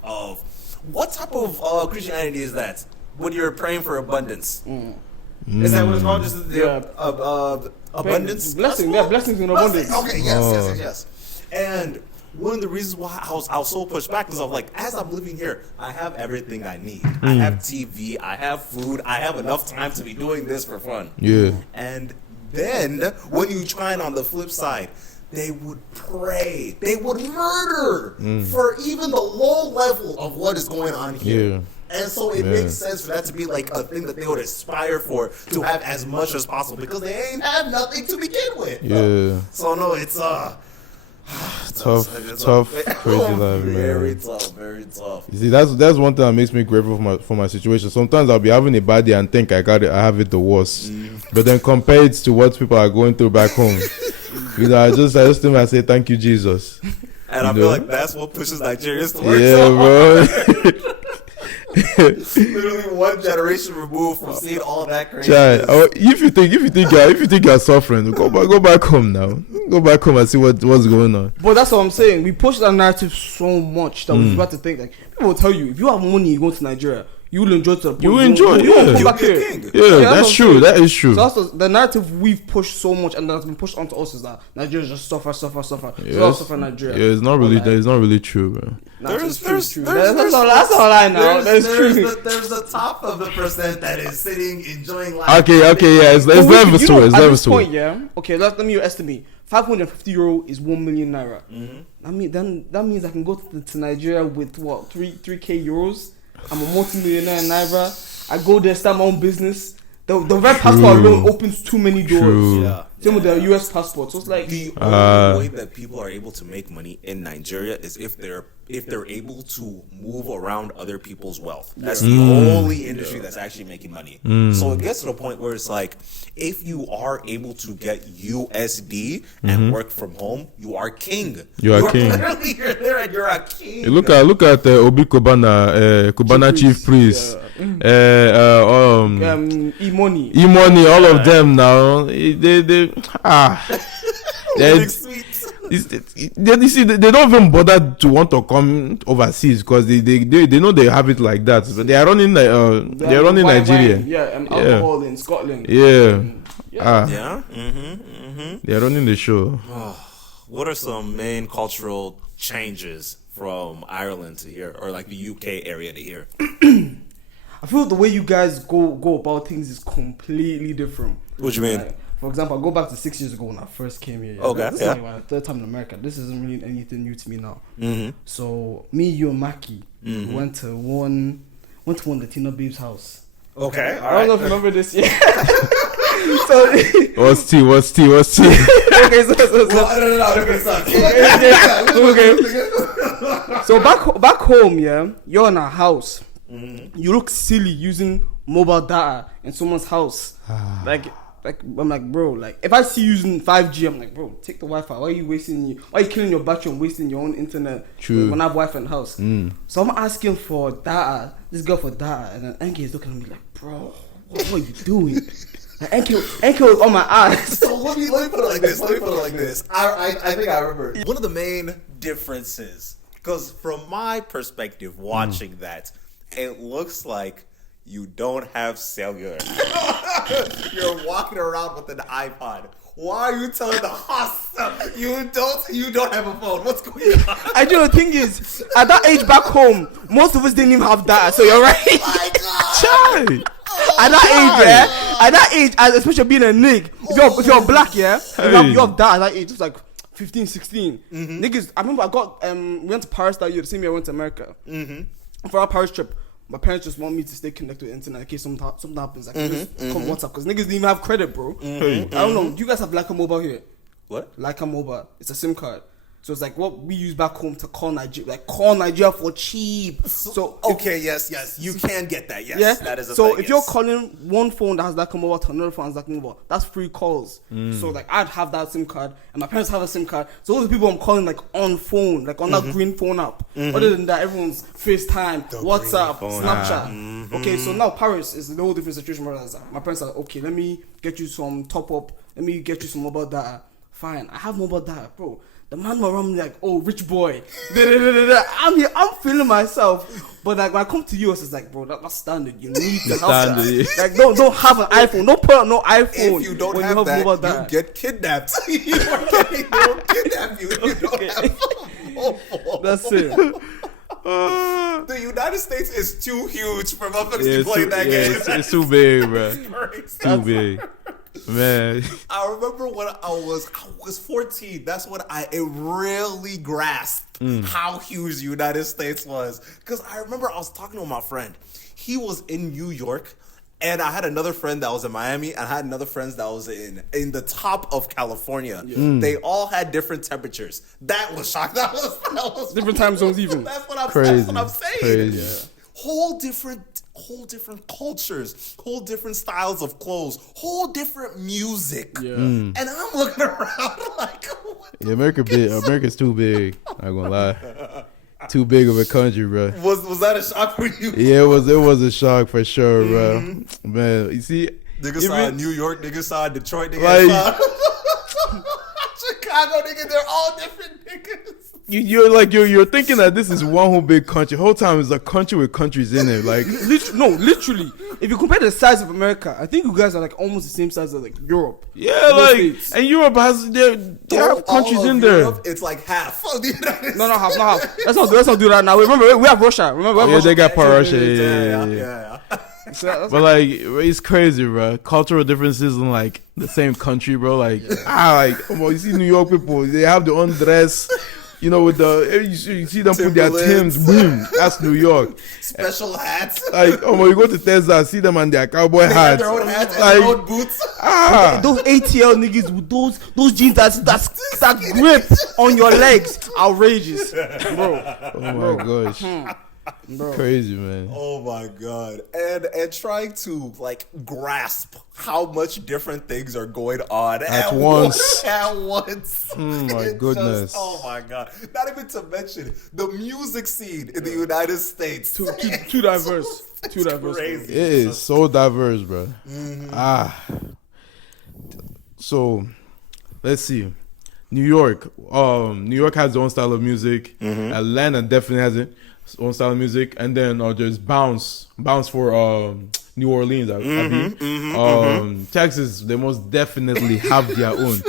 what type of Christianity is that? When you're praying for abundance, is that what it's called? Just the abundance, blessings in abundance. Okay, yes. And one of the reasons why I was so pushed back is I'm like, as I'm living here, I have everything I need. I have TV, I have food, I have enough time to be doing this for fun. Yeah. And then when you try it on the flip side, they would pray. They would murder for even the low level of what is going on here. Yeah. And so it makes sense for that to be like a thing that they would aspire for, to have as much as possible, because they ain't have nothing to begin with. Yeah. So no, it's tough, crazy life, man. Very tough. You see, that's one thing that makes me grateful for my situation. Sometimes I'll be having a bad day and think I have it the worst, but then compare it to what people are going through back home. I just think I say thank you, Jesus. And I feel like that's what pushes Nigerians to work so hard. Literally one generation removed from seeing all that crazy. Child, if you think you're suffering, go back home now. Go back home and see what's going on. But that's what I'm saying. We push that narrative so much that we're about to think like people will tell you if you have money, you go to Nigeria. You will enjoy to the point. You will enjoy, you won't yeah. come back You'll be here. a king. Yeah, that's true. That is true. So that's the narrative we've pushed so much, and that's been pushed onto us is that Nigeria just suffer. So I'll suffer in Nigeria. Yeah, it's not really true, bro. That's all I know. That's true. There's the top of the percent that is sitting enjoying life. Okay, yeah, it's levels to it. It's At levels this to point, it. yeah. Okay, let me estimate. 550 euro is 1 million naira. That means I can go to Nigeria with what 3k euros. I'm a multi-millionaire in naira. I go there, start my own business. The red passport alone opens too many doors. True. Yeah. Same with the US passport. So it's like The only way that people are able to make money in Nigeria is if they're able to move around other people's wealth. That's the only industry that's actually making money. So it gets to the point where it's like, if you are able to get USD and work from home, you are king. You're king. Literally, you're there and you're a king. Hey, look at Obi Kubana chief priest. E-money, all of them now. They you see, they don't even bother to want to come overseas because they know they have it like that. But they are running Nigeria. And alcohol in Scotland. Yeah. Yeah. They are running the show. What are some main cultural changes from Ireland to here, or like the UK area to here? I feel the way you guys go about things is completely different. What do you mean? Like, for example, I go back to 6 years ago when I first came here. Okay, This is like my third time in America. This isn't really anything new to me now. So me, you, and Maki went to one Latina babe's house. Okay, I don't know if you remember this. Yeah. So What's tea? okay, so back home, yeah, you're in a house. You look silly using mobile data in someone's house. Like I'm like, bro, like if I see you using 5G, I'm like, bro, take the Wi-Fi. Why are you killing your battery and wasting your own internet? True. When I have Wi-Fi in the house. So I'm asking for data, this girl for data, and then Enki is looking at me like, bro, what are you doing? Like, Enki was on my eyes. So let me put it like this. I think I remember. One of the main differences, because from my perspective, watching that, it looks like you don't have cellular. You're walking around with an iPod. Why are you telling the host you don't have a phone? What's going on? I do. The thing is, at that age back home, most of us didn't even have data. So you're right. My God. Child. At that age, especially being a nig, if you're black, yeah, you have data at that age. It's like 15, 16. Niggas, I remember we went to Paris that year, the same year I went to America. For our Paris trip, my parents just want me to stay connected to the internet in case something happens. I can just come WhatsApp because niggas didn't even have credit, bro. I don't know. Do you guys have Leica Mobile here? What? Leica Mobile. It's a SIM card. So it's like what we use back home to call Nigeria, call Nigeria for cheap. So okay, yes, you can get that. Yes, yeah. That is a so thing, if you're calling one phone that has Leica Mobile to another phone that has Leica Mobile, that's free calls. So like I'd have that SIM card, and my parents have a SIM card. So all the people I'm calling like on phone, like on that green phone app. Other than that, everyone's FaceTime, WhatsApp, Snapchat. Okay, so now Paris is a whole different situation. My parents are okay. Let me get you some top up. Let me get you some mobile data. Fine, I have mobile data, bro. The man around me like, oh, rich boy. I'm here, I'm feeling myself. But like when I come to you, it's like, bro, that's standard. You need to have that. Like don't have an iPhone. Don't put on no iPhone. If you don't when have you that, mobile data. you get kidnapped. They'll kidnap you if you don't have a phone. That's it. The United States is too huge for motherfuckers to play that game. It's too big, bro. It's Too big. Man, I remember when I was 14. That's when I really grasped how huge the United States was. Because I remember I was talking to my friend. He was in New York, and I had another friend that was in Miami, and I had another friend that was in the top of California. They all had different temperatures. That was shocking. That was Different time zones even. That's what I'm saying. Crazy. Yeah. Whole different cultures, whole different styles of clothes, whole different music. Yeah. And I'm looking around like, America's too big. Not gonna lie. Too big of a country, bro. Was that a shock for you? Yeah, it was a shock for sure, bro. Man, you see, Niggas saw New York, niggas saw Detroit, niggas Like- saw Chicago, nigga. They're all different niggas. you're thinking that this is one whole big country. Whole time is a country with countries in it. Like, Literally. If you compare the size of America, I think you guys are like almost the same size as like Europe. yeah, Most like, states. and Europe has they have countries All of in there. Europe, it's like half of the United States. No, not half. Let's not do that now. Remember, we have Russia. Remember, we have Yeah, they Russia. got part Russia. Yeah. So that's But like, it's crazy, bro. Cultural differences in like the same country, bro. Like, you see New York people, they have their own dress. You know, with the you see them put their Timberlands. Timbs, boom. That's New York. Special hats. Like, you go to Texas, see them and their cowboy They have hats. their own hats and Like, their own boots. those ATL niggas with those jeans that grip on your legs, outrageous, bro. Oh my gosh, Bro. crazy, man. Oh my god. And trying to like grasp how much different things are going on At once. At once. my It's goodness. oh my god. Not even to mention the music scene in the United States. Too diverse. Too diverse. Crazy. It is so diverse, bro. So let's see. New York. New York has its own style of music. Atlanta definitely has its own style of music. And then there's Bounce for New Orleans. Texas, they most definitely have their own.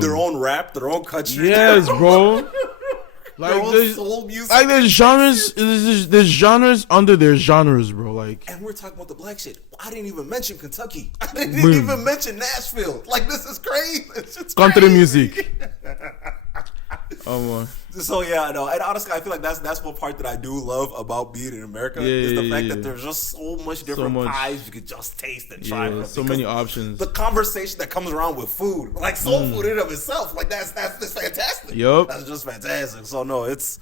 Their own rap, their own country. Yes, bro. Their Like own there's, soul music. like there's genres under their genres, bro. Like, And we're talking about the black shit. I didn't even mention Kentucky. I didn't Boom. even mention Nashville. Like, this is crazy. It's just country crazy. music. Man. So yeah, no, and honestly, I feel like that's one part that I do love about being in America is the fact that there's just so much different much. pies you could just taste and try. Yeah, from, so because many options. The conversation that comes around with food, like soul food in and of itself, like that's fantastic. Yup. That's just fantastic. So no, it's.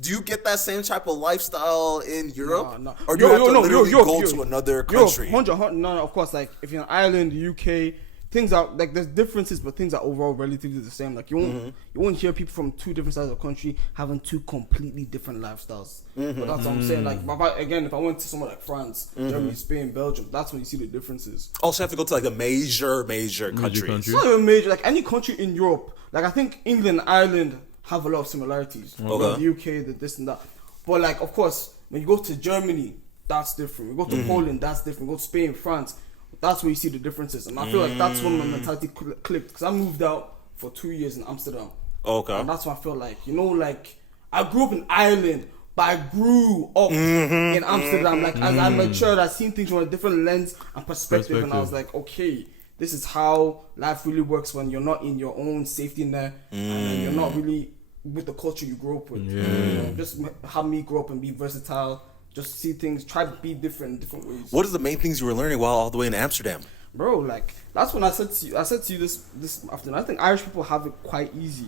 Do you get that same type of lifestyle in Europe, No. or do you have to literally Europe, go Europe. to another Europe, country? 100, no, of course. Like if you're in Ireland, the UK, things are like there's differences, but things are overall relatively the same. Like you won't hear people from two different sides of the country having two completely different lifestyles. But that's what I'm saying. Like, again, if I went to somewhere like France, Germany, Spain, Belgium, that's when you see the differences. Also, have to go to like the major countries. country. It's not even major. Like any country in Europe, like I think England, Ireland have a lot of similarities. Okay. The UK, the this and that. But like, of course, when you go to Germany, that's different. You go to Poland, that's different. You go to Spain, France, that's where you see the differences. And I feel like that's when my mentality clicked. Because I moved out for 2 years in Amsterdam. Okay. And that's what I felt like. You know, like, I grew up in Ireland, but I grew up in Amsterdam. Like, as I matured, I seen things from a different lens and perspective. And I was like, okay, this is how life really works when you're not in your own safety net and you're not really with the culture you grew up with. You know, just have me grow up and be versatile. Just see things, try to be different in different ways. What is the main things you were learning while all the way in Amsterdam? Bro, like that's when I said to you this afternoon. I think Irish people have it quite easy.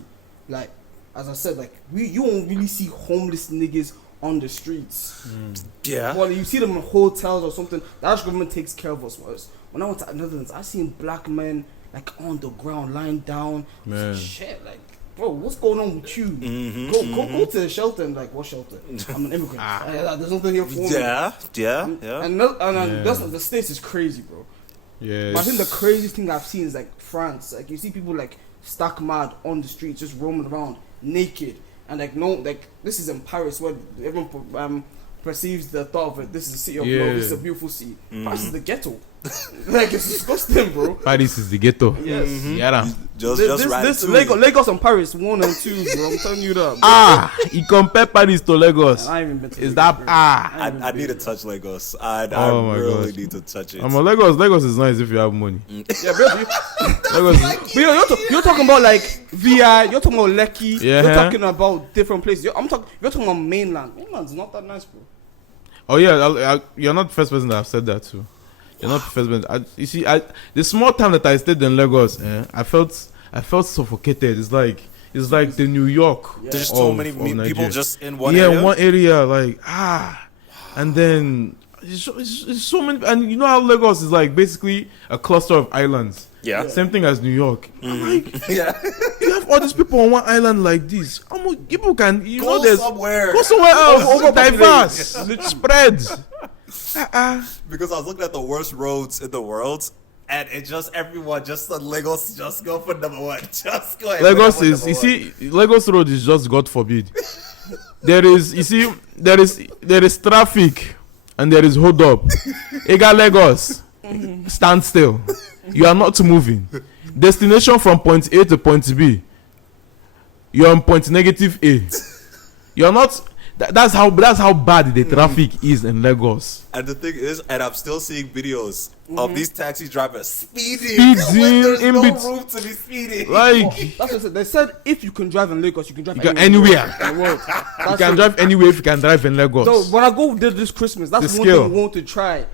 Like as I said, like you won't really see homeless niggas on the streets. Yeah. Well, you see them in hotels or something. The Irish government takes care of us. Whereas when I went to the Netherlands, I seen black men like on the ground, lying down. Man. Shit, like. Bro, what's going on with you? Go to the shelter and like, what shelter? I'm an immigrant. There's nothing here for me. Yeah. And that's, the States is crazy, bro. Yeah. But I think the craziest thing I've seen is like France. Like you see people like stuck mad on the streets, just roaming around naked, and like this is in Paris where everyone perceives the thought of it. This is a city of love. This is a beautiful city. Paris is the ghetto. Like it's disgusting, bro. Paris is the ghetto. Yes. Yeah. Just right This to Lagos and Paris 1 and 2, bro. I'm telling you that. Bro. You compare Paris to Lagos. I ain't even been to Is Lagos, that bro. I need to touch Lagos. I Oh my really gosh. need to touch it. Lagos. Lagos is nice if you have money. Yeah, bro. Lagos. But you're talking about like VI. You're talking about Lekki. Yeah. You're talking about different places. You're talking about mainland. Mainland's not that nice, bro. Oh yeah, you're not the first person that I've said that to. You're not the first person. You see, the small time that I stayed in Lagos, I felt suffocated. It's like the New York. There's just so many of people Nigeria. just in one area. Yeah, one area, like and then it's so many. And you know how Lagos is like basically a cluster of islands. Yeah. Same thing as New York. I'm like, Yeah. you have have all these people on one island like this. People can, Go there's somewhere. go somewhere else. Overpopulated. Diverse, spread. Because I was looking at the worst roads in the world, and it just everyone just said Lagos, just go for number one. Just go ahead. Lagos for is, number you one. see, Lagos road is just God forbid. There is, you see, there is traffic, and there is hold up. Ega Lagos, stand still. You are not moving. Destination from point A to point B. You're on point negative A. You're not. That's how bad the traffic is in Lagos. And the thing is, and I'm still seeing videos of these taxi drivers speeding Speeding when there's in no bet- room to be speeding. Like, That's what I said. They said if you can drive in Lagos, you can drive you can anywhere. in the world. You That's can it. drive anywhere if you can drive in So Lagos. when I go there this Christmas, that's The one skill. thing I want to try.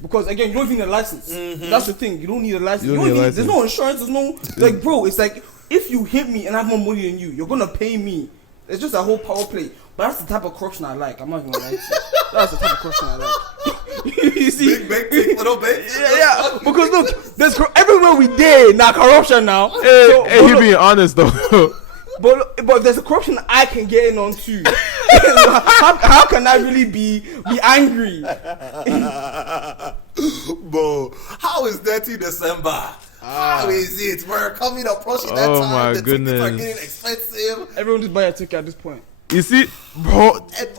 Because again, you don't even need a license. That's the thing. You don't need a license. You don't need a There's no insurance. There's no like, bro. It's like if you hit me and I have more money than you, you're gonna pay me. It's just a whole power play. But that's the type of corruption I like. I'm not even gonna lie to you. That's the type of corruption I like. You see? Big, little bit. Yeah. Because look, there's everywhere we did now corruption now. So, Hey, he being honest though. but if there's a corruption I can get in on too, how can I really be angry? Bro, how is 13 December? How is it? We're coming approaching that Oh time. my The tickets are goodness. getting expensive. Everyone just buy a ticket at this point. You see, bro.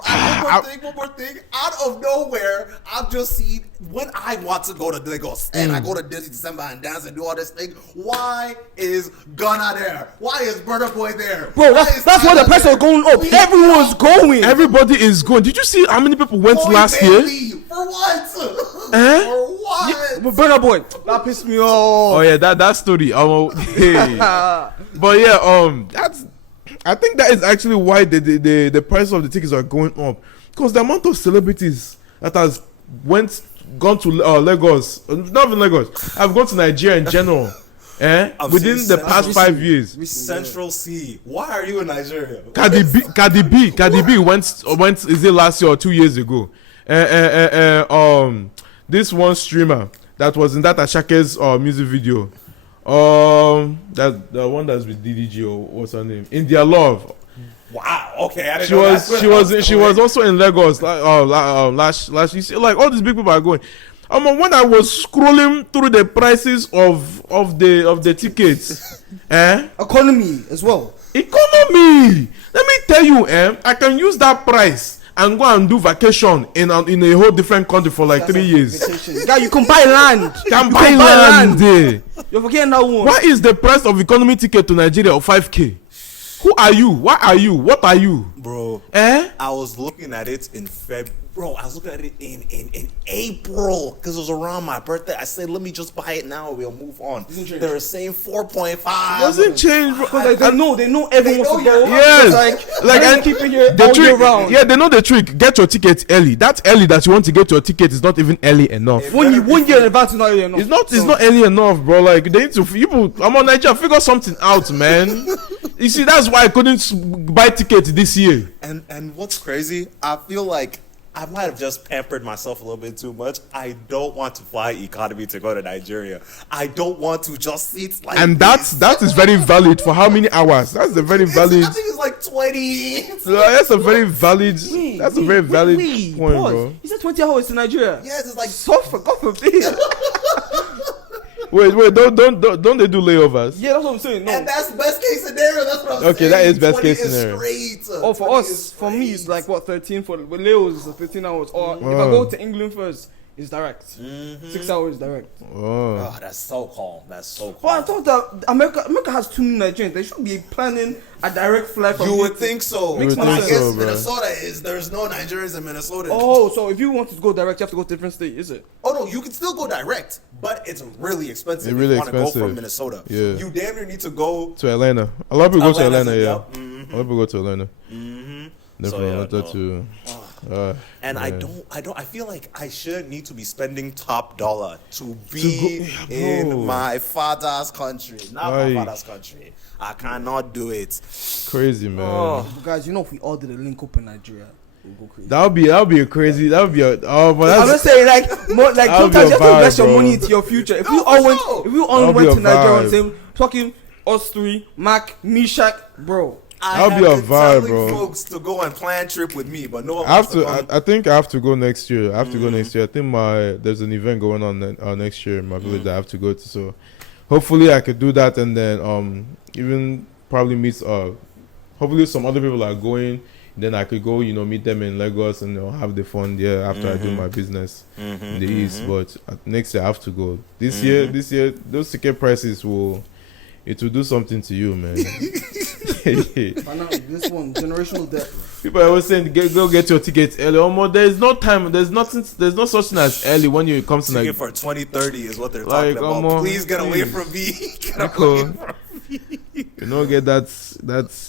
And one more thing. Out of nowhere, I've just seen when I want to go to Lagos and I go to Disney December and dance and do all this thing. Why is Ghana there? Why is Burna Boy there? Bro, Why that's is why the Tyler price there? is going up. Everyone's going. Everybody is going. Did you see how many people went Boy last year? Bailey, for what? Eh? For what? But Burna Boy, that pissed me off. Oh yeah, that story. Hey. But yeah, that's. I think that is actually why the price of the tickets are going up, because the amount of celebrities that has gone to Lagos, not even Lagos, I've gone to Nigeria in general, within seen the past 5 years. Central C. Why are you in Nigeria? Cardi B went. Is it last year or 2 years ago? This one streamer that was in that Ashake's music video. That the one that's with DDG or what's her name? India Love. Wow. Okay, I didn't She know was that's she where was she was also in Lagos. Last you see, like all these big people are going. When I was scrolling through the prices of the tickets, Economy as well. economy. Let me tell you, I can use that price and go and do vacation in a whole different country for like 3 years. Yeah, you can buy land. Can buy land there. You're forgetting that one. Why is the price of economy ticket to Nigeria of 5K? Who are you? Why are you? What are you? Bro, Eh? I was looking at it in Feb. Bro, I was looking at it in April because it was around my birthday. I said, let me just buy it now. We'll move on. change. They were saying 4.5. Doesn't change, bro. Because they know everyone wants to go. Yes. Like and keep it here the all year trick, round. yeah, they know the trick. Get your ticket early. That early that you want to get your ticket is not even early enough. One year in advance is not early enough. It's not early enough, bro. Like they need to people. I'm on Nigeria. Figure something out, man. You see, that's why I couldn't buy tickets this year. And what's crazy, I feel like I might have just pampered myself a little bit too much. I don't want to fly economy to go to Nigeria. I don't want to just sit like And this. that is very valid for how many hours? That's a very valid. I think it's like 20. That's a very valid. That's a very valid point, pause. bro. He said 20 hours to Nigeria. Yes, it's like So for God forbid. Wait, don't they do layovers? Yeah, that's what I'm saying. No. And that's best case scenario. That's what I'm saying. Okay, that is best 20 case scenario. Straight. Oh, for 20 us, is for me, it's straight. like what 13 for with Leo's is 13 hours. Or if I go to England first, it's direct. 6 hours direct. Oh. Oh, that's so calm. That's so But I calm. thought that America has too many Nigerians. They should be planning a direct flight from You here would to- think so. Makes But no I sense. guess so, bro. Minnesota is. There's no Nigerians in Minnesota. Oh, so if you want to go direct, you have to go to different state, is it? Oh no, you can still go direct, but it's really expensive. It's really if you want to go expensive. from Minnesota. Yeah. You damn near need to go. To Atlanta. A lot of people go to Atlanta's Atlanta, a- yeah. yep, mhm. A lot of people go to Atlanta. So, From yeah, Atlanta no. to. And yeah. I feel like I shouldn't need to be spending top dollar to be bro. in my father's country. Not Aye. my father's country. I cannot do it. Crazy, man. But guys, you know if we all did a link up in Nigeria, we'll go crazy. That would be a crazy. That would be a. Oh, but I'm that's. just saying, like, more, like That'll be sometimes a you have to invest vibe, your bro. money into your future. If we No, all for went, sure. if we all That'll be went a to Nigeria vibe. and same fucking us three, Mac, Mishak, bro. That'll have be a been vibe, telling bro. folks to go and plan trip with me, but no one I have wants to. to. I think I have to go next year. I have to go next year. I think there's an event going on next year in my village that I have to go to. So hopefully I could do that, and then even probably meet hopefully some other people are going. Then I could go, meet them in Lagos and have the fun there after I do my business in the East. But next year I have to go. This year, those ticket prices will do something to you, man. This one, generational debt. People are always saying, go get your tickets early. There's no time. There's no such thing as early when you come to Ticket for 2030 is what they're talking about. Please get away from me. Get away from me. You don't get that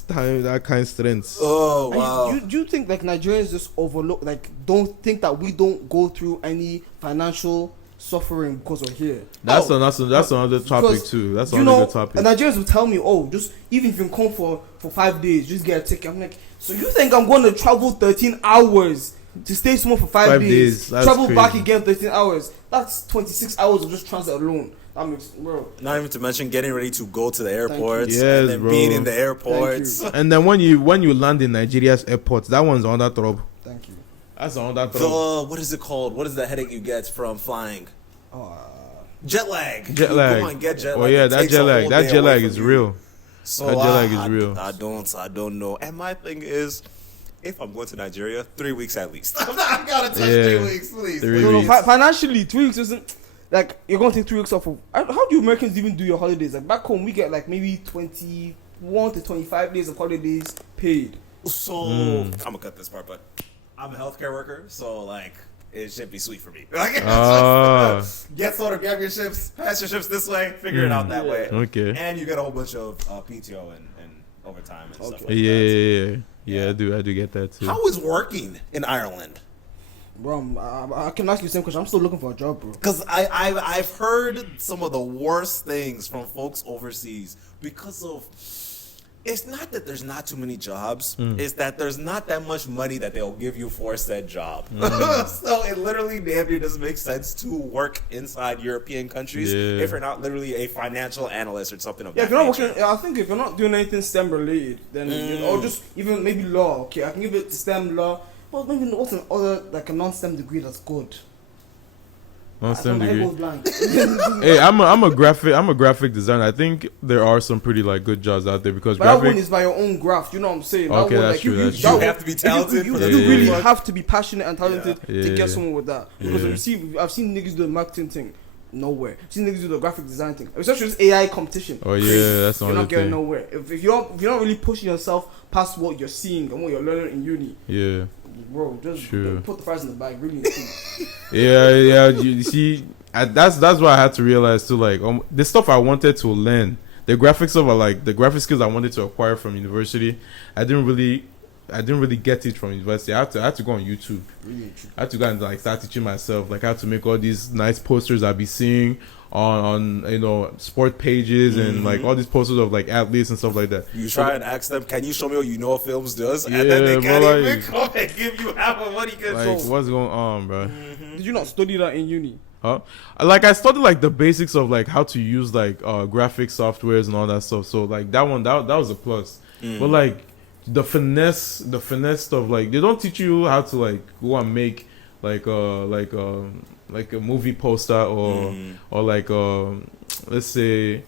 time, that kind of strength. Oh wow! Do you think like Nigerians just overlook, like don't think that we don't go through any financial suffering because we're here? That's another topic too. That's another good topic. And Nigerians will tell me, just even if you come for 5 days, just get a ticket. I'm like, so you think I'm going to travel 13 hours to stay somewhere for 5 days? Travel crazy. back again 13 hours. That's 26 hours of just transit alone. That makes, bro. Not even to mention getting ready to go to the airports Yes, and then bro. being in the airports. And then when you land in Nigeria's airports, that one's under trouble. Thank you. That's under trouble. What is it called? What is the headache you get from flying? Oh, Jet lag. Jet You lag. go and get jet Oh lag. yeah, It that takes jet a lag. whole That day jet away lag from is you. real. So That jet lag is real. I don't know. And my thing is, if I'm going to Nigeria, 3 weeks at least. I'm not gonna touch 3 weeks, please. 3 no, weeks. financially, 3 weeks isn't like you're going to take 3 weeks off. How do Americans even do your holidays? Like back home, we get like maybe 21 to 25 days of holidays paid. So I'm gonna cut this part, but I'm a healthcare worker, so like it should be sweet for me. Like, get sort of grab your shifts, pass your shifts this way, figure it out that way. Okay. And you get a whole bunch of PTO and overtime and stuff like that. Yeah. I do get that too. How is working in Ireland? Bro, I can ask you the same question. I'm still looking for a job, bro. Because I've heard some of the worst things from folks overseas because of. It's not that there's not too many jobs. It's that there's not that much money that they'll give you for said job. So it literally damn near doesn't make sense to work inside European countries if you're not literally a financial analyst or something of that If you're not nature. working, I think if you're not doing anything STEM related, then or just even maybe law. Okay, I can give it to STEM law. But maybe what's an other like a non-STEM degree that's good. Non-STEM My head degree. goes blank. Hey, I'm a graphic designer. I think there are some pretty like good jobs out there because But that one graphic. is by your own graft. You know what I'm saying? Okay, that one, that's true, that's that true. You one- have to be talented You for do that. really Yeah. have to be passionate and talented Yeah. to Yeah. get someone with that. Because Yeah. I've seen niggas do the marketing thing. Nowhere. I've seen niggas do the graphic design thing. Especially this AI competition. Oh, yeah, Crazy. that's You're another not getting thing. nowhere. If you're not really pushing yourself past what you're seeing and what you're learning in uni, Yeah. bro, just True. put the fries in the bag. Really. Yeah. You see, that's what I had to realize too. Like, the stuff I wanted to learn, the graphics of like the graphic skills I wanted to acquire from university, I didn't really get it from university. I had to go on YouTube. I had to go and like start teaching myself, like how to make all these nice posters I'd be seeing on sport pages and like all these posters of like athletes and stuff like that. You try and ask them, can you show me what you know films does? And then Yeah, they can't bro, even like- come and give you half of what he can Like, do. what's going on, bro? Did you not study that in uni? Huh? Like I studied like the basics of like how to use like graphic softwares and all that stuff. So like that was a plus. But like the finesse stuff, like they don't teach you how to like go and make like a movie poster or like let's say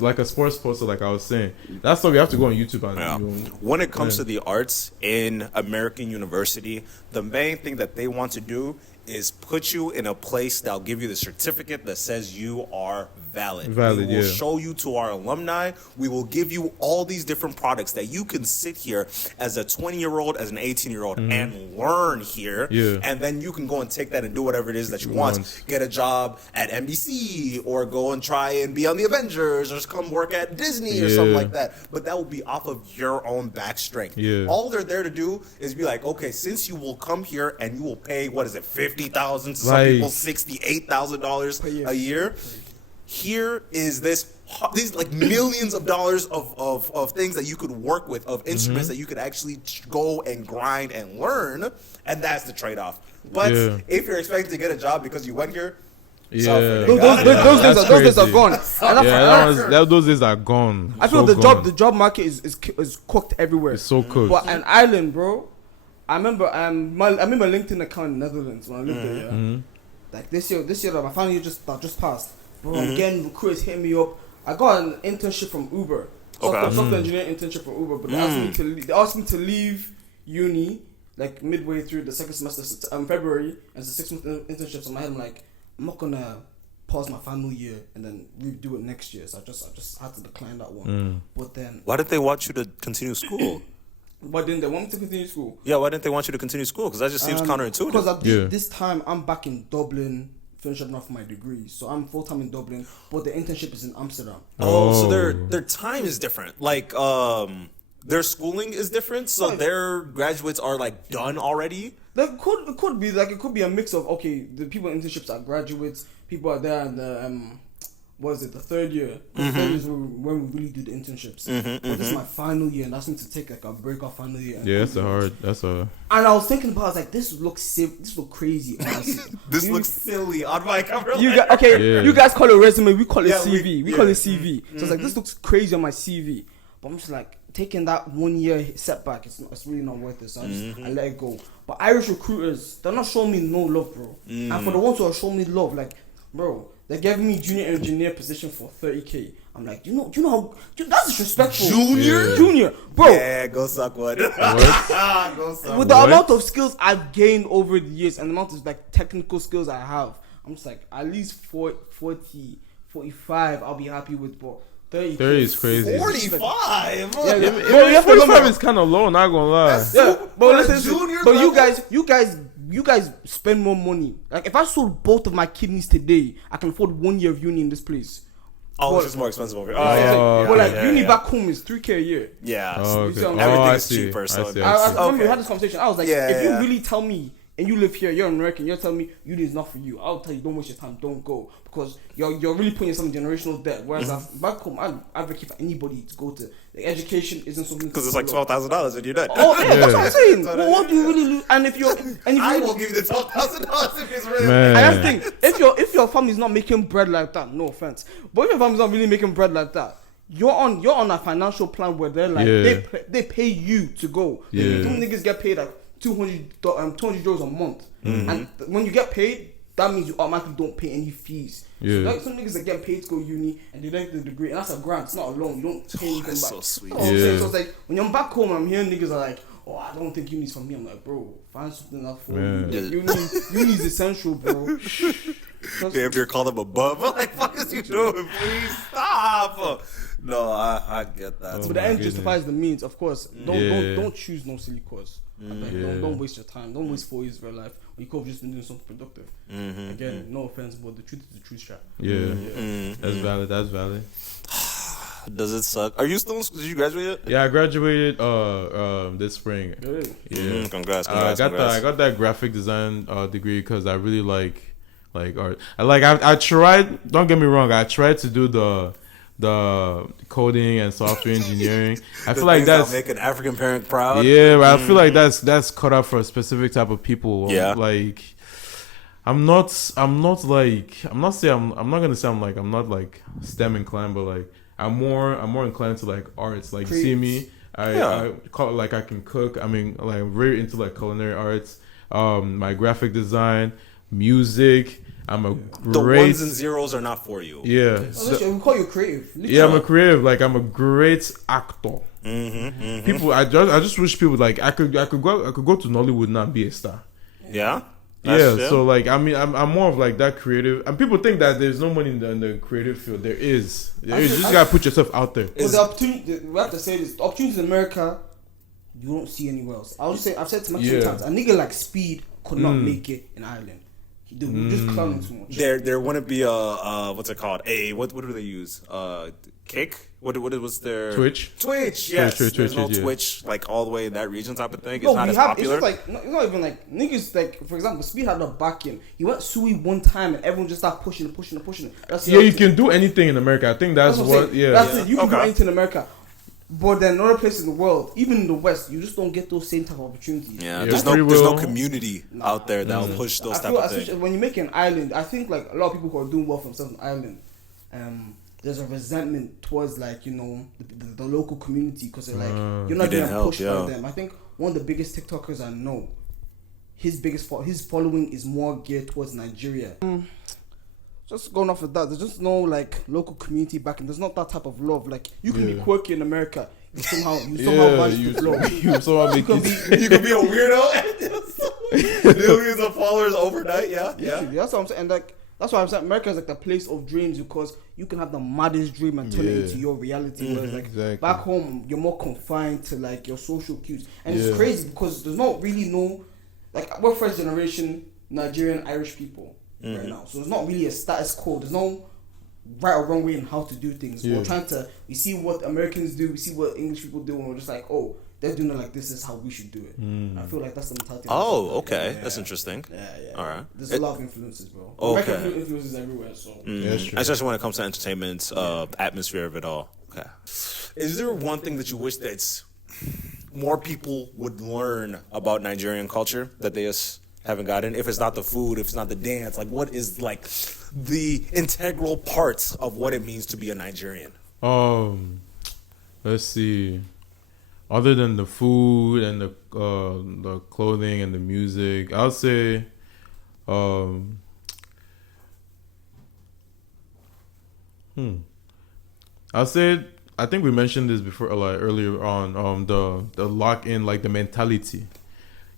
like a sports poster, like I was saying. That's why we have to go on YouTube and Yeah. When it comes to the arts in American university, the main thing that they want to do is put you in a place that'll give you the certificate that says you are valid. We will yeah. show you to our alumni. We will give you all these different products that you can sit here as a 20-year-old, as an 18-year-old, and learn here. Yeah. And then you can go and take that and do whatever it is that you want. Get a job at NBC or go and try and be on the Avengers or come work at Disney or something Yeah. like that. But that will be off of your own back strength. Yeah. All they're there to do is be like, okay, since you will come here and you will pay, what is it, $50,000 to some Like- people, $68,000 a year. Here is these like millions of dollars of things that you could work with, of instruments that you could actually go and grind and learn, and that's the trade-off. But Yeah. if you're expecting to get a job because you went here, Yeah. Those days are crazy. gone. Those days are gone. I feel So gone. the job market is cooked everywhere. It's so cooked. But an island, bro. I remember I made my LinkedIn account in the Netherlands when I lived there. Yeah? Like this year that my final year just passed. Bro, I'm getting recruiters hitting me up. I got an internship from Uber. Software engineering internship from Uber, but they asked me to leave uni like midway through the second semester, February, as a 6-month internship. So in my head, I'm like, I'm not gonna pause my final year and then redo it next year. So I just had to decline that one. But then, Why did they want you to continue school? why didn't they want me to continue school? Yeah, why didn't they want you to continue school? Because that just seems counterintuitive. Because this time I'm back in Dublin, finishing off my degree. So I'm full time in Dublin, but the internship is in Amsterdam. So their time is different. Like their schooling is different. So their graduates are like done already. It could be a mix of the people in internships are graduates, people are there in the the third year. The third year is when we really do the internships. But this is my final year, and that's me to take like a break off final year. Yeah, And I was thinking about, I was like, this looks crazy. This looks silly on my cover letter. You guys call it resume, we call it CV. We call it CV. So it's like, this looks crazy on my CV. But I'm just like, taking that 1 year setback, it's really not worth it. So I let it go. But Irish recruiters, they're not showing me no love, bro. And for the ones who are showing me love, like, bro, they're giving me junior engineer position for 30K. I'm like, you know how that's disrespectful. Junior, bro. Yeah, go suck one. Go suck. With the amount of skills I've gained over the years and the amount of like technical skills I have, I'm just like, at least 40, 45, I'll be happy with, bro. 30 is crazy. 45. Yeah, 45 is kind of low. Not gonna lie. But listen, but you guys spend more money. Like if I sold both of my kidneys today, I can afford 1 year of uni in this place. Which is more expensive over here. But uni back home is 3K a year. Yeah. Okay. Everything is cheaper. So I remember we had this conversation. I was like, if you really tell me, and you live here, you're American, you're telling me uni is not for you, I'll tell you, don't waste your time, don't go. Because you're really putting yourself in generational debt. Whereas back home, I advocate for anybody to go to. The education isn't something. Because it's like $12,000 and you're done. Oh, yeah, that's what I'm saying. Well, what do you really lose? And if I will give you the $12,000 if it's really. Man. And that's the thing. If your family's not making bread like that, no offense, but if your family's not really making bread like that, you're on a financial plan where they're like they pay you to go. Yeah. Some niggas get paid like $200 a month, and when you get paid, that means you automatically don't pay any fees. Yeah. So like some niggas that get paid to go uni and they like the degree, and that's a grant, it's not a loan. You don't pay anything back. So sweet. So it's like when I'm back home, I'm hearing niggas are like, "Oh, I don't think uni's for me." I'm like, bro, find something else for you. Uni's essential, bro. Damn, you're calling them a bum. What the fuck is you doing? Please stop. No, I get that. But the end justifies the means, of course. Don't choose no silly course. Don't waste your time. Don't waste 4 years of your life when you could have just been doing something productive. Again, no offense, but the truth is the truth, Sha. That's valid. Does it suck? Are you still? Did you graduate yet? Yeah, I graduated this spring. Good. Yeah, congrats. I got that graphic design degree because I really like art. I tried. Don't get me wrong. I tried to do the coding and software engineering. I feel like that's make an African parent proud. Yeah, but I feel like that's cut out for a specific type of people. Yeah, like I'm not gonna say I'm not like STEM inclined, but like I'm more inclined to like arts. Like you see me, I call it like I can cook. I mean, like I'm very into like culinary arts. My graphic design, music. I'm a great. The ones and zeros are not for you. Yeah. We call you creative. Yeah, I'm a creative. Like I'm a great actor. People, I just wish people like I could go to Nollywood and not be a star. Yeah. So like I mean I'm more of like that creative, and people think that there's no money in the creative field. There is. You just gotta put yourself out there. But the opportunity, we have to say this: the opportunities in America, you don't see anywhere else. I've said to my times, a nigga like Speed could not make it in Ireland. Dude, just clowning too much. There wouldn't be a what's it called? What do they use? Kick? What was their Twitch? Yes. Twitch, There's no yeah. Twitch like all the way in that region type of thing. It's No, not we as have. popular. It's like it's not even like niggas. Like for example, Speed had a backing. He went Sui one time, and everyone just started pushing it. That's You can do anything in America. I think that's what. Yeah. That's it. You can do anything in America. But then other places in the world, even in the West, you just don't get those same type of opportunities. Yeah, Yeah, there's free no will. community out there that will push those I type feel of especially things. when you make an island, I think like a lot of people who are doing well for themselves on an island, there's a resentment towards like, you know, the local community because they're like, you're not You didn't getting help, pushed yeah. by them. I think one of the biggest TikTokers I know, his following is more geared towards Nigeria. Just going off of that, there's just no like local community back, and there's not that type of love. Like you can be quirky in America, you somehow manage to flow. you somehow make can it. You could be a weirdo. Millions of followers overnight. Yeah. Literally, that's what I'm saying. And like that's why I'm saying America is like the place of dreams because you can have the maddest dream and turn it into your reality. Whereas like Exactly. back home, you're more confined to like your social cues, and it's Yeah. crazy because there's not really like we're first generation Nigerian Irish people right now, so there's not really a status quo. There's no right or wrong way in how to do things. Yeah. We see what Americans do, we see what English people do, and we're just like, oh, they're doing it like this is how we should do it. I feel like that's the mentality. Oh, okay. That's interesting. Yeah. All right. There's a lot of influences, bro. Okay. American influences everywhere, so. That's true. Especially when it comes to entertainment, atmosphere of it all. Okay. Is there one thing that you wish that more people would learn about Nigerian culture that they just haven't gotten? If it's not the food, if it's not the dance, like what is like the integral parts of what it means to be a Nigerian? Let's see. Other than the food and the clothing and the music, I'll say, I'll say, I think we mentioned this before, like earlier on, the lock in, like the mentality,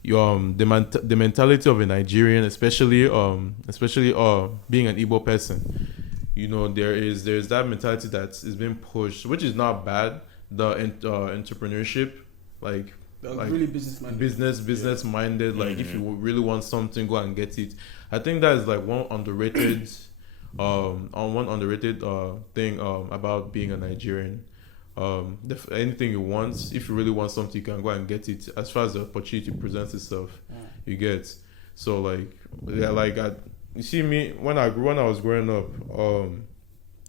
the mentality of a Nigerian, especially being an Igbo person. You know, there's that mentality that is being pushed, which is not bad. The entrepreneurship, like really business-minded. business minded. Like if you really want something, go and get it. I think that is like one underrated thing about being a Nigerian. Anything you want, if you really want something, you can go and get it. As far as the opportunity presents itself, you get. So like, yeah, like you see me when I was growing up.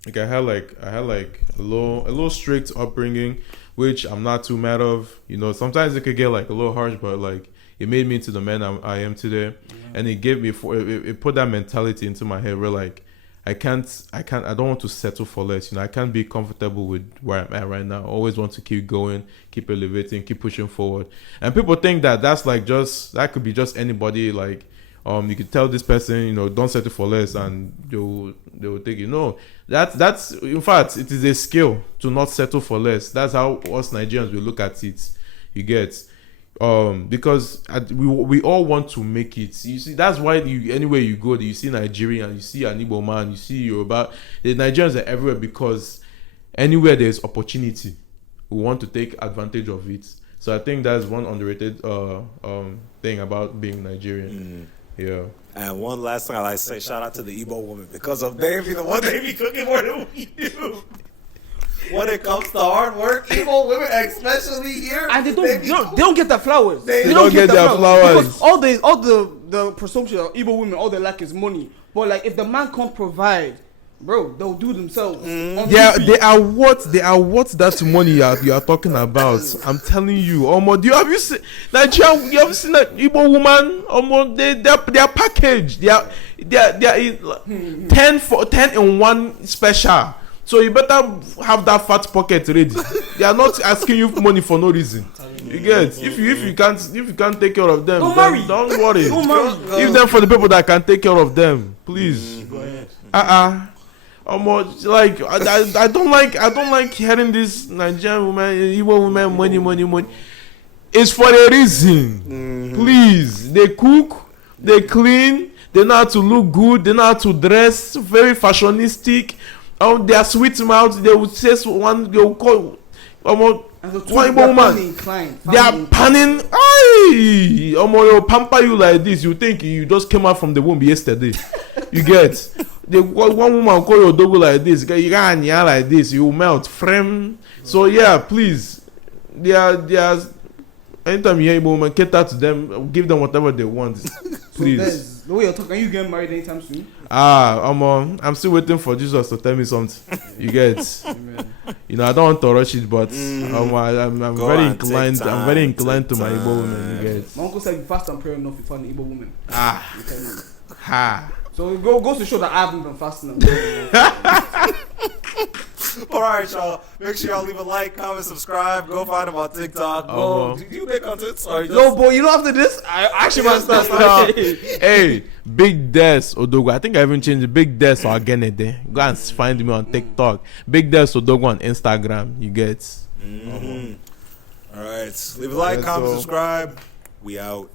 Like I had a little strict upbringing, which I'm not too mad of. You know, sometimes it could get like a little harsh, but like it made me into the man I am today, and it gave me it put that mentality into my head where like I don't want to settle for less. You know, I can't be comfortable with where I'm at right now. I always want to keep going, keep elevating, keep pushing forward. And people think that that's like that could be just anybody. Like you could tell this person, you know, don't settle for less, and they will take it. No, that's in fact it is a skill to not settle for less. That's how us Nigerians will look at it. You get, because we all want to make it. You see, that's why anywhere you go, you see Nigerian, you see an Igbo man, you see Yoruba. The Nigerians are everywhere because anywhere there's opportunity, we want to take advantage of it. So I think that's one underrated thing about being Nigerian. Yeah. And one last thing I like to say, shout out to the Igbo women because of they be the one they be cooking more than we do. When it comes to hard work, Igbo women, especially here, And they don't get their flowers. They don't get their flowers. Because all the presumption of Igbo women, all they lack is money. But like if the man can't provide, bro, they'll do themselves. They are what that money you are talking about. I'm telling you, have you seen Nigeria? You have seen that Igbo woman? They are packaged. They are 10 in one special. So you better have that fat pocket ready. They are not asking you for money for no reason. You get, if you can't take care of them, Don't then marry. don't worry. Don't marry. Leave them for the people that can take care of them, please. Go ahead. Like I don't like hearing this Nigerian woman, Igbo woman, money. It's for a reason. Please, they cook, they clean, they know how to look good, they know how to dress, very fashionistic. Their sweet mouth, they would say one. They will call one Igbo woman. They are panning. Aye, they will pamper you like this. You think you just came out from the womb yesterday. You get. One woman will call you Odogwu like this. You got like this. You melt, frame. So yeah, please. They are. Anytime you hear Igbo woman, cater to them. Give them whatever they want. Please. So the way you're talking, are you getting married anytime soon? I'm still waiting for Jesus to tell me something. You get. Amen. You know, I don't want to rush it, but I'm Go very on, inclined. take I'm very time, inclined to take my Igbo women. time. You get? My uncle said, fast and pray enough, you find an Igbo woman. Ah, I'm telling you. ha. So it goes to show that I haven't been fasting. All right, y'all. Make sure y'all leave a like, comment, subscribe. Go find him on TikTok. Go. Do you make content? Or you No, just... boy, you know after this, I actually Yes, must that's start. Hey, Big Des Odogwu. I think I even changed it. Big Des or Agenede. Go and find me on TikTok. Big Des Odogwu on Instagram. You get? All right. Leave a like, Yes, comment, so- subscribe. We out.